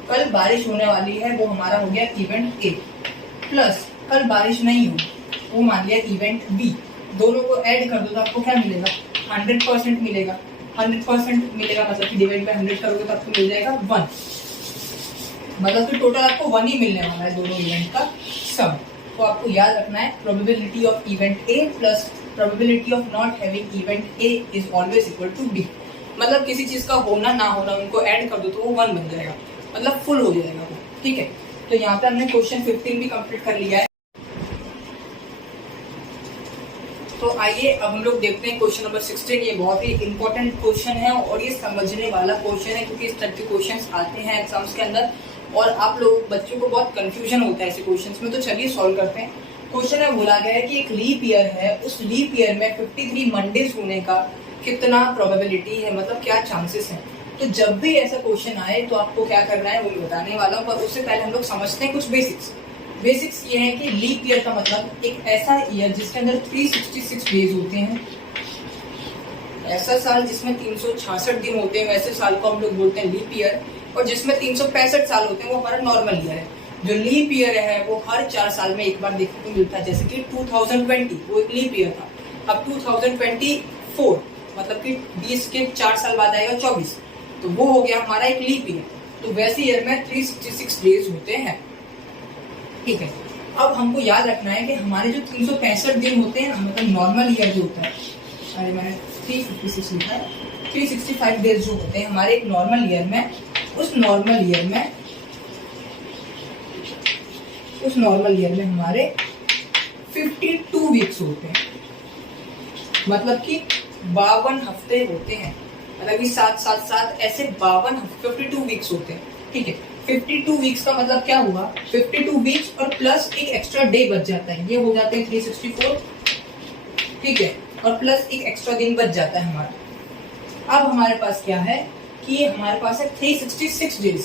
कल बारिश होने वाली है, वो हमारा हो गया इवेंट ए, प्लस कल बारिश नहीं होगी, वो मान लिया इवेंट बी। दोनों को ऐड कर दो तो आपको क्या मिलेगा? 100% मिलेगा। 100% मिलेगा मतलब कि डिवाइड बाय 100 करोगे तो आपको मिल जाएगा 1। मतलब कि टोटल आपको 1 ही मिलने वाला है दोनों इवेंट का सम। तो आपको याद रखना है probability of event A plus probability of not having event A is always equal to B. मतलब किसी चीज का होना ना होना उनको ऐड कर दो तो वो 1 बन जाएगा, मतलब फुल हो जाएगा वो। ठीक है, तो यहाँ पे हमने क्वेश्चन 15 भी कंप्लीट कर लिया है। तो आइए अब हम लोग देखते हैं क्वेश्चन नंबर 16। ये बहुत ही इंपॉर्टेंट क्वेश्चन है और ये समझने वाला क्वेश्चन है, क्योंकि इस तरह के क्वेश्चंस आते हैं एग्जाम्स के अंदर और आप लोग बच्चों को बहुत कंफ्यूजन होता है ऐसे क्वेश्चंस में। तो चलिए सॉल्व करते हैं। क्वेश्चन में बोला गया है कि एक लीप ईयर है, उस लीप ईयर में 53 मंडेज होने का कितना प्रोबेबिलिटी है, मतलब क्या चांसेस हैं। तो जब भी ऐसा क्वेश्चन आए तो आपको क्या करना है वो मैं बताने वाला हूँ, पर उससे पहले हम लोग समझते हैं कुछ बेसिक्स ये है कि लीप ईयर का मतलब एक ऐसा ईयर जिसके अंदर 366 डेज होते हैं। ऐसा साल जिसमें 366 दिन होते हैं वैसे साल को हम लोग बोलते हैं लीप ईयर, और जिसमें 365 साल होते हैं वो हमारा नॉर्मल ईयर है। जो लीप ईयर है वो हर 4 साल में एक बार देखने को मिलता है, जैसे कि 2020 वो एक लीप ईयर था। अब 2024 मतलब कि 20 के 4 साल बाद आएगा 24, तो वो हो गया हमारा एक लीप ईयर। तो वैसे ईयर में 366 डेज होते हैं। ठीक है, अब हमको याद रखना है कि हमारे जो 365 दिन होते हैं, मतलब नॉर्मल ईयर जो होता है, अरे मैंने 356 लिखा है, 365 डेज जो होते हैं हमारे एक नॉर्मल ईयर में, उस नॉर्मल ईयर में हमारे 52 वीक्स होते हैं, मतलब कि 52 हफ्ते होते हैं। मतलब कि 7 ऐसे 52 वीक्स होते हैं। ठीक है, 52 वीक्स का मतलब क्या हुआ, 52 वीक्स और प्लस एक एक्स्ट्रा डे बच जाता है, ये हो जाते हैं 364। ठीक है, और प्लस एक एक्स्ट्रा दिन बच जाता है हमारा। अब हमारे पास क्या है कि हमारे पास है 366 डेज,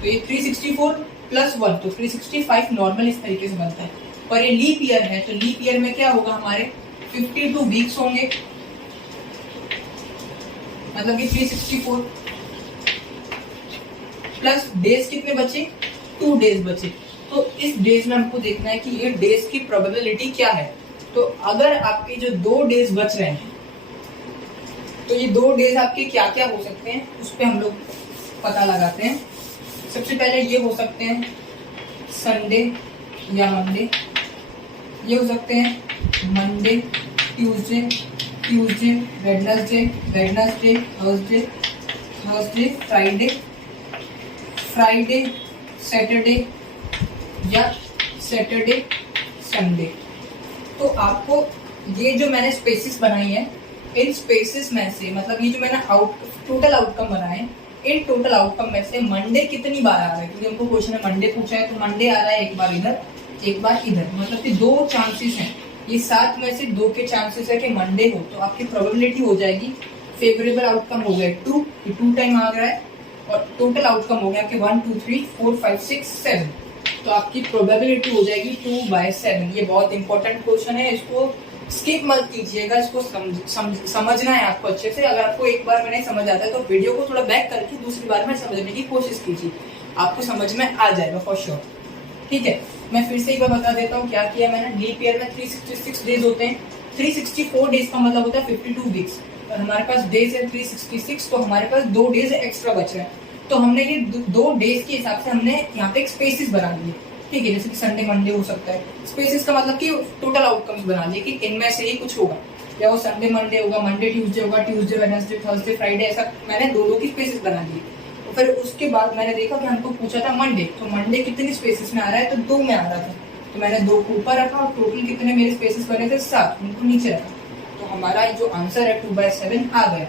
तो ये 364 प्लस 1 तो 365 नॉर्मल इस तरीके से बनता है। पर ये लीप ईयर है तो लीप ईयर में क्या होगा, हमारे 52 वीक्स होंगे, मतलब कि 364 प्लस डेज कितने बचे, 2 डेज बचे। तो इस डेज में हमको देखना है कि ये डेज की प्रोबेबिलिटी क्या है। तो अगर आपके जो 2 डेज बच रहे हैं तो ये 2 डेज आपके क्या क्या हो सकते हैं उस पर हम लोग पता लगाते हैं। सबसे पहले ये हो सकते हैं संडे या मंडे, ये हो सकते हैं Monday, Tuesday, Wednesday, Thursday, Friday, Saturday या सैटरडे संडे। तो आपको ये जो मैंने स्पेसिस बनाई है, इन स्पेसिस में से मतलब ये जो मैंने टोटल आउटकम बनाए, इन टोटल आउटकम में से मंडे कितनी बार आ रहा है, क्योंकि हमको क्वेश्चन में मंडे पूछा है, तो मंडे आ रहा है एक बार इधर एक बार इधर, मतलब कि 2 चांसेस हैं। ये 7 में से 2 के चांसेस है कि मंडे हो, तो आपकी प्रोबेबिलिटी हो जाएगी, फेवरेबल आउटकम हो गया 2 टाइम आ गया है, और टोटल आउटकम हो गया कि 1 2 3 4 5 6 7, तो आपकी प्रोबेबिलिटी हो जाएगी 2/7। ये बहुत इंपॉर्टेंट क्वेश्चन है, इसको स्किप मत कीजिएगा, इसको समझना है आपको अच्छे से। अगर आपको एक बार में नहीं समझ आता है तो वीडियो को थोड़ा बैक करके दूसरी बार में समझने की कोशिश कीजिए, आपको समझ में आ जाएगा फॉर श्योर। ठीक है, मैं फिर से एक बार बता देता हूँ क्या किया मैंने। लीप ईयर में 366 डेज होते हैं, 364 डेज का मतलब होता है 52 वीक्स, और हमारे पास डेज है 366, तो हमारे पास 2 डेज एक्स्ट्रा बच रहे हैं। तो हमने ये 2 डेज के हिसाब से हमने यहाँ पे एक स्पेसिस बना लिए। ठीक है, जैसे कि संडे मंडे हो सकता है, स्पेसिस का मतलब कि टोटल आउटकम्स बना लिए कि इनमें से ही कुछ होगा, या वो संडे मंडे होगा, मंडे ट्यूसडे होगा, ट्यूसडे वेडनेसडे, थर्सडे फ्राइडे, ऐसा मैंने 2 की स्पेसिस बना लिए। तो फिर उसके बाद मैंने देखा कि हमको पूछा था मंडे, तो मंडे कितनी स्पेसिस में आ रहा है, तो 2 में आ रहा था, तो मैंने 2 को ऊपर रखा और टोटल कितने मेरे स्पेसिस बने थे 7, उनको नीचे रखा, तो हमारा जो आंसर है 2/7 आ गया।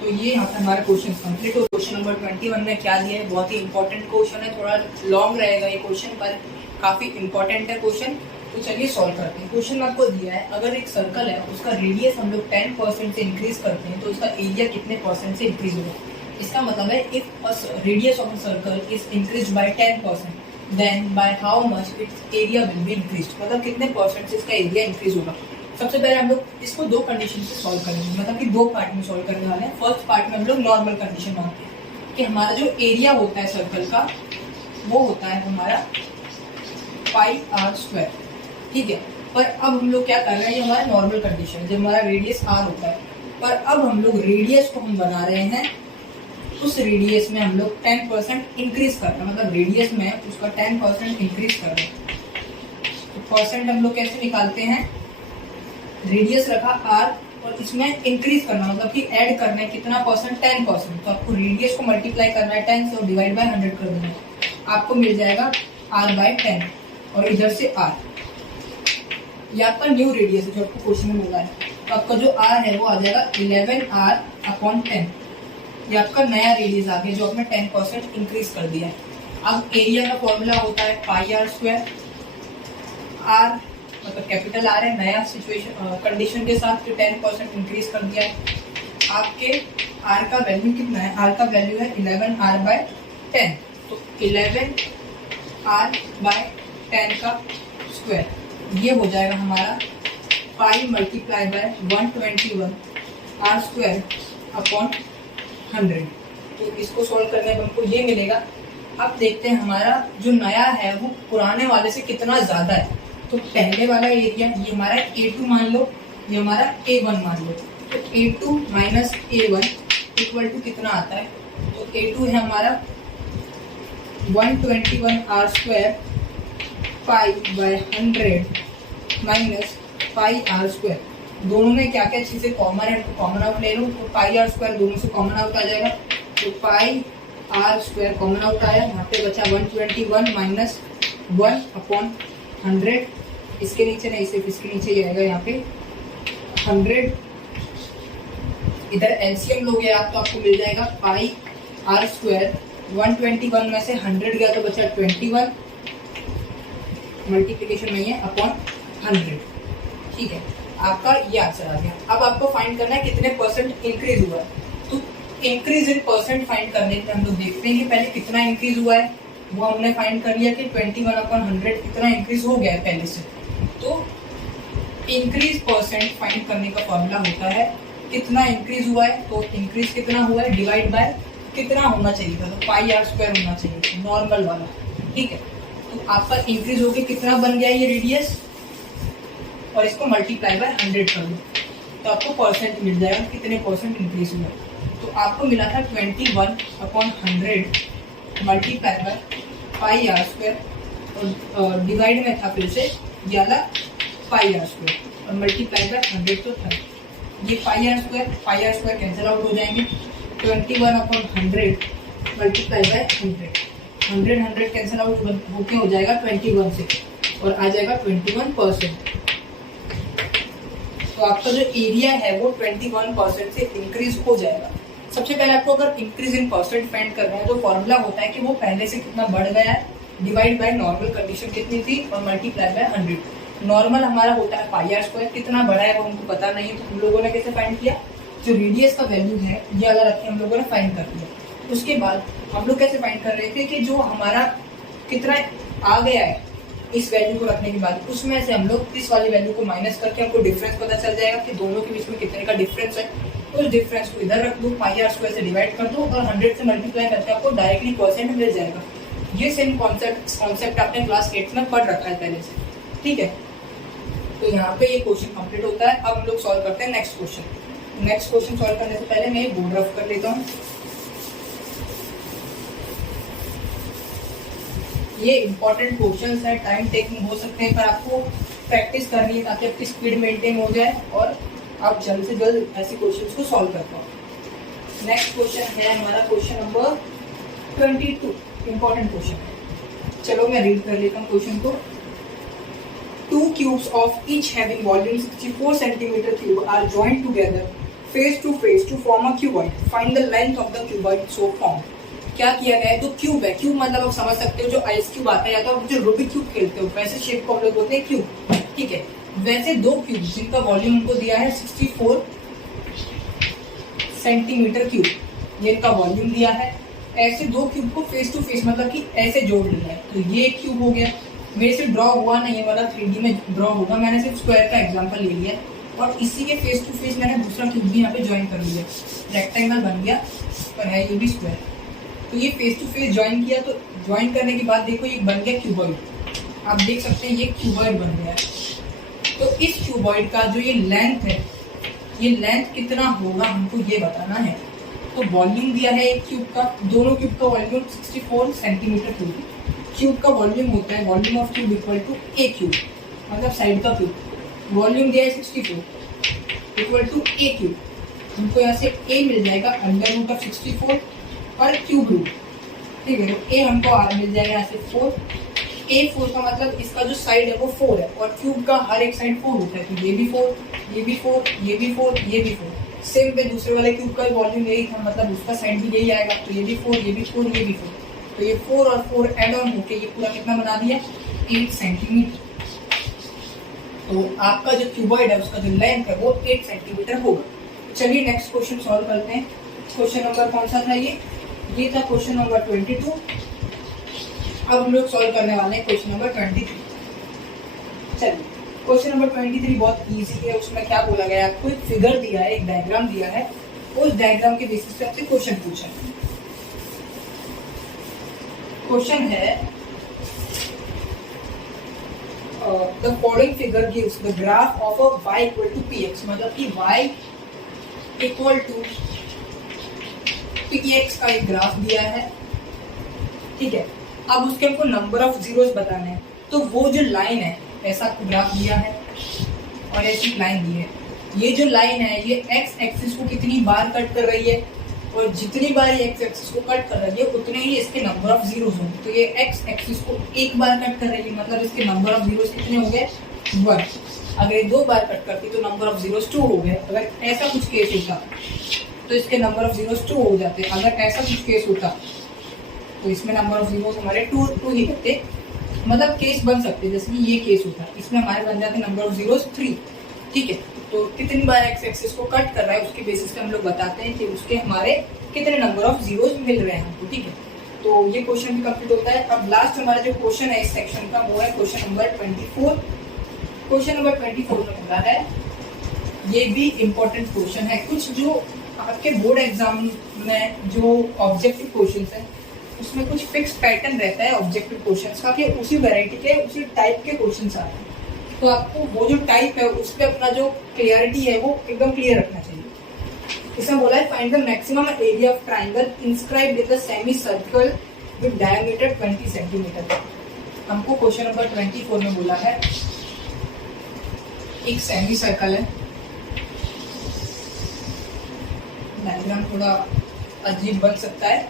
तो ये यहाँ पे हमारा क्वेश्चन कंप्लीट हो। क्वेश्चन नंबर 21 में क्या दिया है, बहुत ही इंपॉर्टेंट क्वेश्चन है, थोड़ा लॉन्ग रहेगा ये क्वेश्चन, पर काफी इंपॉर्टेंट है क्वेश्चन। तो चलिए सॉल्व करते हैं। क्वेश्चन में आपको दिया है, अगर एक सर्कल है उसका रेडियस हम लोग 10% से इंक्रीज करते हैं तो उसका एरिया कितने % से इंक्रीज होगा। इसका मतलब है if radius of a circle is increase by 10%, then by how much its area will be increased, मतलब कितने % से इसका एरिया इंक्रीज होगा। सबसे पहले हम लोग इसको 2 कंडीशन से सॉल्व करेंगे, मतलब कि 2 पार्ट में सॉल्व करने वाले हैं। फर्स्ट पार्ट में हम लोग नॉर्मल कंडीशन मानते हैं कि हमारा जो एरिया होता है सर्कल का वो होता है हमारा πr²। ठीक है, पर अब हम लोग क्या कर रहे हैं, ये हमारा नॉर्मल कंडीशन है जब हमारा रेडियस r होता है, पर अब हम लोग रेडियस को हम बना रहे हैं उस रेडियस में हम लोग 10% इंक्रीज कर रहे हैं, मतलब रेडियस में उसका 10% इंक्रीज कर रहे हैं। तो परसेंट हम लोग कैसे निकालते हैं, रेडियस रखा r और इसमें इंक्रीज करना मतलब कि ऐड करना है कितना परसेंट, 10%। तो आपको रेडियस को मल्टीप्लाई करना है 10 से और डिवाइड बाय 100 कर देना है, आपको मिल जाएगा r/10 और इधर से r, ये आपका न्यू रेडियस है जो आपको क्वेश्चन में मिला है। तो आपका जो r है वो आ जाएगा 11r/10, ये आपका नया रेडियस आ गया जो आपने 10% इंक्रीज कर दिया है। अब एरिया का फॉर्मूला होता है πr², r मतलब कैपिटल आर है, नया सिचुएशन कंडीशन के साथ जो 10% इंक्रीज कर दिया है। आपके r का वैल्यू कितना है, r का वैल्यू है 11r/10, तो 11r/10 का स्क्वायर, ये हो जाएगा हमारा पाई मल्टीप्लाई बाय 121r²/100। तो इसको सॉल्व करने में हमको ये मिलेगा। अब देखते हैं हमारा जो नया है वो पुराने वाले से कितना ज्यादा है। तो पहले वाला एरिया ये हमारा A2 मान लो, ये हमारा A1 मान लो, तो A2 minus A1 equal to कितना आता है, तो A2 है हमारा 121r² pi by 100 minus pi r²। दोनों में क्या क्या चीजें कॉमन है, कॉमन आउट ले लो, तो πr² दोनों से कॉमन आउट आ जाएगा, तो πr² कॉमन आउट आया, यहाँ पे बचा 121 माइनस 1/100, इसके नीचे नहीं सिर्फ इसके नीचे जाएगा यहाँ पे 100, इधर एलसीएम लोगे आप तो आपको मिल जाएगा πr², 121 में से 100 गया तो बचा 21, मल्टीप्लिकेशन नहीं है अपॉन 100, ठीक है, आपका ये आंसर आ गया। अब आपको फाइंड करना है कितने परसेंट इंक्रीज हुआ है। तो इंक्रीज इन परसेंट फाइंड करने के हम लोग देखते हैं कि पहले कितना इंक्रीज हुआ है, वो हमने फाइंड कर लिया कि 21/100 कितना इंक्रीज हो गया है पहले से। तो इंक्रीज परसेंट फाइंड करने का फॉर्मूला होता है कितना इंक्रीज हुआ है, तो इंक्रीज कितना हुआ है डिवाइड बाय कितना होना चाहिए था, तो πr² होना चाहिए नॉर्मल वाला, ठीक है। तो आपका इंक्रीज होके कितना बन गया ये रेडियस, और इसको मल्टीप्लाई बाय 100 कर दो तो आपको परसेंट मिल जाएगा कितने परसेंट इंक्रीज हुआ। तो आपको मिला था 21/100 मल्टीप्लाई बाय πr² और डिवाइड में था फिर से ये वाला πr² और मल्टीप्लाई बाय 100 तो था, ये πr² कैंसिल आउट हो जाएंगे, 21/100 मल्टीप्लाई बाय 100 कैंसिल आउट होके हो जाएगा 21 से और आ जाएगा 21%। तो आपका जो एरिया है वो 21% से इंक्रीज हो जाएगा। सबसे पहले आपको अगर इंक्रीज इन परसेंट फाइंड कर रहे हैं तो फॉर्मूला होता है कि वो पहले से कितना बढ़ गया है डिवाइड बाय नॉर्मल कंडीशन कितनी थी और मल्टीप्लाई बाय 100। नॉर्मल हमारा होता है πr², कितना बड़ा है वो हमको पता नहीं है, तो हम लोगों ने कैसे फाइंड किया, जो रेडियस का वैल्यू है ये वाला रख के हम लोगों ने फाइंड कर दिया। उसके बाद हम लोग कैसे फाइंड कर रहे थे कि जो हमारा कितना आ गया है इस वैल्यू को रखने के बाद उसमें से हम लोग इस वाली वैल्यू को माइनस करके हमको डिफरेंस पता चल जाएगा कि दोनों के बीच में कितने का डिफरेंस है। तो उस डिफरेंस को इधर रख दो, πr² से डिवाइड कर दो और 100 से मल्टीप्लाई करके आपको डायरेक्टली परसेंट मिल जाएगा। ये सेम कॉन्सेप्ट आपने क्लास 8 में पढ़ रखा है पहले से, ठीक है। तो यहाँ पे ये क्वेश्चन कंप्लीट होता है। अब हम लोग सॉल्व करते हैं next question. Next question solve करने से पहले मैं बोर्ड रफ कर लेता हूँ। ये इंपॉर्टेंट क्वेश्चंस है, टाइम टेकिंग हो सकते हैं, पर आपको प्रैक्टिस करनी है ताकि आपकी स्पीड मेंटेन हो जाए और आप जल्द से जल्द ऐसे क्वेश्चंस को सॉल्व कर पाओ। नेक्स्ट क्वेश्चन है हमारा क्वेश्चन नंबर 22, इंपॉर्टेंट क्वेश्चन है। चलो मैं रीड कर लेता हूँ क्वेश्चन को। 2 cubes of each having volume 64 centimeter cube are joined together face to face to form a cuboid. Find the length of the cuboid so formed. क्या किया गया है, तो क्यूब है, क्यूब मतलब आप समझ सकते हो जो आइस क्यूब आता है या तो आप जो रूबिक क्यूब खेलते हो वैसे शेप को हम लोग बोलते हैं क्यूब, ठीक है। वैसे 2 क्यूब जिनका वॉल्यूम हमको दिया है 64 सेंटीमीटर क्यूब, ये इनका वॉल्यूम दिया है। ऐसे 2 क्यूब को फेस टू फेस मतलब कि ऐसे जोड़ लिया है, तो ये क्यूब हो गया। मेरे से ड्रॉ हुआ नहीं है वाला 3D में ड्रॉ होगा, मैंने सिर्फ स्क्वायर का एग्जांपल ले लिया और इसी के फेस टू फेस मैंने दूसरा क्यूब भी यहाँ पे ज्वाइन कर लिया, रेक्टेंगल बन गया पर है ये भी स्क्वायर। तो ये फेस टू फेस ज्वाइन किया, तो ज्वाइन करने के बाद देखो ये बन गया क्यूबॉइड। आप देख सकते हैं ये क्यूबॉइड बन गया है। तो इस क्यूबॉइड का जो ये लेंथ है, ये लेंथ कितना होगा हमको ये बताना है। तो वॉल्यूम दिया है एक क्यूब का, दोनों क्यूब का वॉल्यूम 64 सेंटीमीटर क्यूब। क्यूब का वॉल्यूम होता है volume of cube equal to a cube, मतलब साइड का क्यूब। वॉल्यूम दिया है 64 इक्वल टू ए क्यूब। हमको यहाँ से ए मिल जाएगा अंडर रूट ऑफ 64 और क्यूब रूट, ठीक है। तो ए हमको आर मिल जाएगा यहाँ से 4। ए 4 का मतलब इसका जो साइड है वो 4 है और क्यूब का हर एक साइड 4 होता है, तो ये भी 4, ये भी 4, ये भी 4, ये भी 4। सेम पे दूसरे वाले क्यूब का वॉल्यूम यही था, मतलब उसका साइड भी यही आएगा, तो ये भी 4, ये भी 4, ये भी 4। तो ये 4 और 4 एड ऑन होके ये पूरा कितना बना दिया, 8 सेंटीमीटर। तो आपका जो क्यूबॉइड है उसका जो लेंथ है वो 8 सेंटीमीटर होगा। चलिए नेक्स्ट क्वेश्चन सॉल्व करते हैं। क्वेश्चन नंबर कौन सा था ये था क्वेश्चन नंबर 22। अब हम लोग सॉल्व करने वाले हैं क्वेश्चन नंबर 23। चलिए क्वेश्चन नंबर 23 बहुत इजी है। उसमें क्या बोला गया है, आपको एक फिगर दिया है, एक डायग्राम दिया है, उस डायग्राम के बेसिस पे आपसे क्वेश्चन पूछा है। क्वेश्चन है the following figure gives the graph of a y equal to px, मतलब कि y equal to px का एक ग्राफ दिया है, ठीक है। अब उसके हमको नंबर ऑफ जीरोस बताने हैं। तो वो जो लाइन है, ऐसा ग्राफ दिया है और ऐसी लाइन दी है। ये जो लाइन है ये एक्स एक्सिस को कितनी बार कट कर रही है, और जितनी बार ये एक्स एक्सिस को कट कर रही है उतने ही इसके नंबर ऑफ जीरोस होंगे। तो ये एक्स एक्सिस को एक बार कट कर रही है, मतलब इसके नंबर ऑफ जीरोस कितने हो गए, 1। अगर ये 2 बार कट करती तो नंबर ऑफ जीरोस 2 हो गए। अगर ऐसा कुछ केस होता तो इसके नंबर ऑफ जीरोस 2 हो जाते। अगर ऐसा कुछ केस होता तो इसमें नंबर ऑफ जीरोस हमारे 2 ही होते, मतलब केस बन सकते। जैसे कि ये केस होता, इसमें हमारे बन जाते नंबर ऑफ जीरोस 3, ठीक है। तो कितनी बार एक्स एक्सिस को कट कर रहा है उसके बेसिस पे हम लोग बताते हैं कि उसके हमारे कितने नंबर ऑफ जीरोस मिल रहे हैं हमको, ठीक है। तो ये क्वेश्चन भी कंप्लीट होता है। अब लास्ट हमारा जो क्वेश्चन है इस सेक्शन का वो है क्वेश्चन नंबर 24। क्वेश्चन नंबर 24 में बोला है, ये भी इम्पोर्टेंट क्वेश्चन है। कुछ जो आपके बोर्ड एग्जाम में जो ऑब्जेक्टिव क्वेश्चन है उसमें कुछ फिक्स पैटर्न रहता है ऑब्जेक्टिव क्वेश्चन का, कि उसी वैरायटी के उसी टाइप के क्वेश्चन आते हैं। तो आपको वो जो टाइप है उस पर अपना जो क्लियरिटी है वो एकदम क्लियर रखना चाहिए। इसमें बोला है find the maximum area of triangle inscribed with the semi circle with diameter 20 centimetre. हमको क्वेश्चन नंबर 24 में बोला है एक सेमी सर्कल है, डायग्राम थोड़ा अजीब बन सकता है,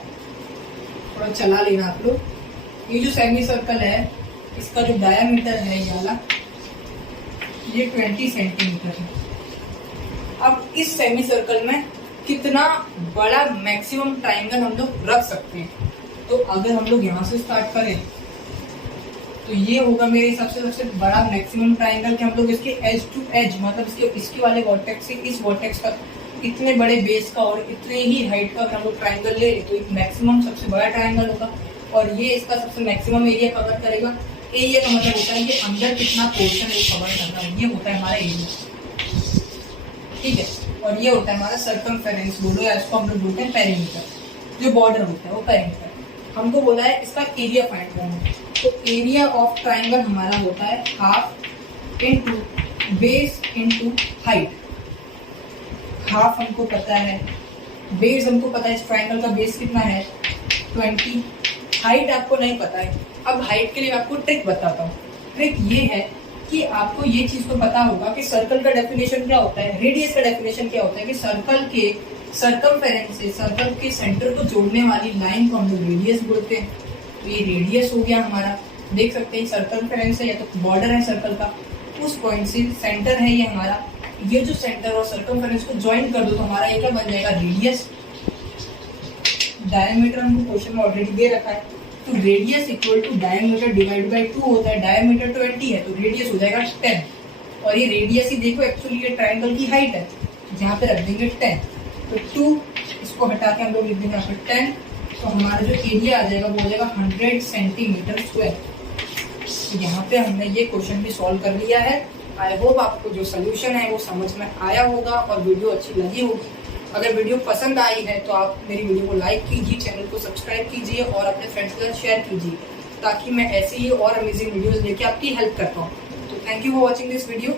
थोड़ा चला लेना आप लोग। ये जो सेमी सर्कल है इसका जो डायमीटर है ये वाला, ये 20 सेंटीमीटर है। अब इस सेमी सर्कल में कितना बड़ा मैक्सिमम ट्राइंगल हम लोग रख सकते हैं। तो अगर हम लोग यहाँ से स्टार्ट करें तो ये होगा मेरे हिसाब से सबसे बड़ा मैक्सिमम ट्राइंगल, कि हम लोग इसके एज टू एज, मतलब इसके वाले वर्टेक्स से इस वर्टेक्स तक इतने बड़े बेस का और इतने ही हाइट का हम लोग ट्राइंगल ले तो एक मैक्सिमम सबसे बड़ा ट्राइंगल होगा। और ये इसका सबसे मैक्सिमम एरिया कवर करेगा। एरिया का मतलब होता है कि अंदर कितना पोर्शन है कवर करना है, ये होता है हमारा एरिया, ठीक है। और ये होता है हमारा सर्कमफेरेंस, बोलो या इसको हम लोग बोलते हैं पेरीमीटर। जो बॉर्डर होता है वो पेरीमीटर। हमको बोला है इसका एरिया फाइंड करना, तो एरिया ऑफ ट्राइंगल हमारा होता है half into base into height. Half हमको पता है, बेस हमको पता है, इस ट्राइंगल का बेस कितना है 20, हाइट आपको नहीं पता है। अब हाइट के लिए आपको ट्रिक बताता हूँ। ट्रिक ये है कि आपको ये चीज तो पता होगा कि सर्कल का डेफिनेशन क्या होता है, रेडियस का डेफिनेशन क्या होता है, कि सर्कल के सर्कमफेरेंस से सर्कल के सेंटर को जोड़ने वाली लाइन को हम लोग रेडियस बोलते हैं। तो ये रेडियस हो गया हमारा, देख सकते हैं सर्कमफेरेंस है या तो बॉर्डर है सर्कल का, उस पॉइंट से सेंटर है ये हमारा। ये जो सेंटर और सर्कमफेरेंस को ज्वाइन कर दो तो हमारा ये क्या बन जाएगा, रेडियस। डायमीटर हमको क्वेश्चन में ऑलरेडी दे रखा है, तो radius equal to diameter divide by 2 होता है। डायमीटर 20 है तो रेडियस हो जाएगा 10, और ये रेडियस ही देखो एक्चुअली ये ट्राइंगल की हाइट है, जहाँ पे रख देंगे 10। तो 2 इसको हटा के हम लोग लिख देंगे यहाँ पे 10, तो हमारा जो एरिया आ जाएगा वो हो जाएगा 100 सेंटीमीटर स्क्वायर। तो यहाँ पे हमने ये क्वेश्चन भी सॉल्व कर लिया है। आई होप आपको जो सोल्यूशन है वो समझ में आया होगा और वीडियो अच्छी लगी होगी। अगर वीडियो पसंद आई है तो आप मेरी वीडियो को लाइक कीजिए, चैनल को सब्सक्राइब कीजिए और अपने फ्रेंड्स के साथ शेयर कीजिए, ताकि मैं ऐसे ही और अमेजिंग वीडियोस लेके आपकी हेल्प कर पाऊँ। तो thank you for watching this video.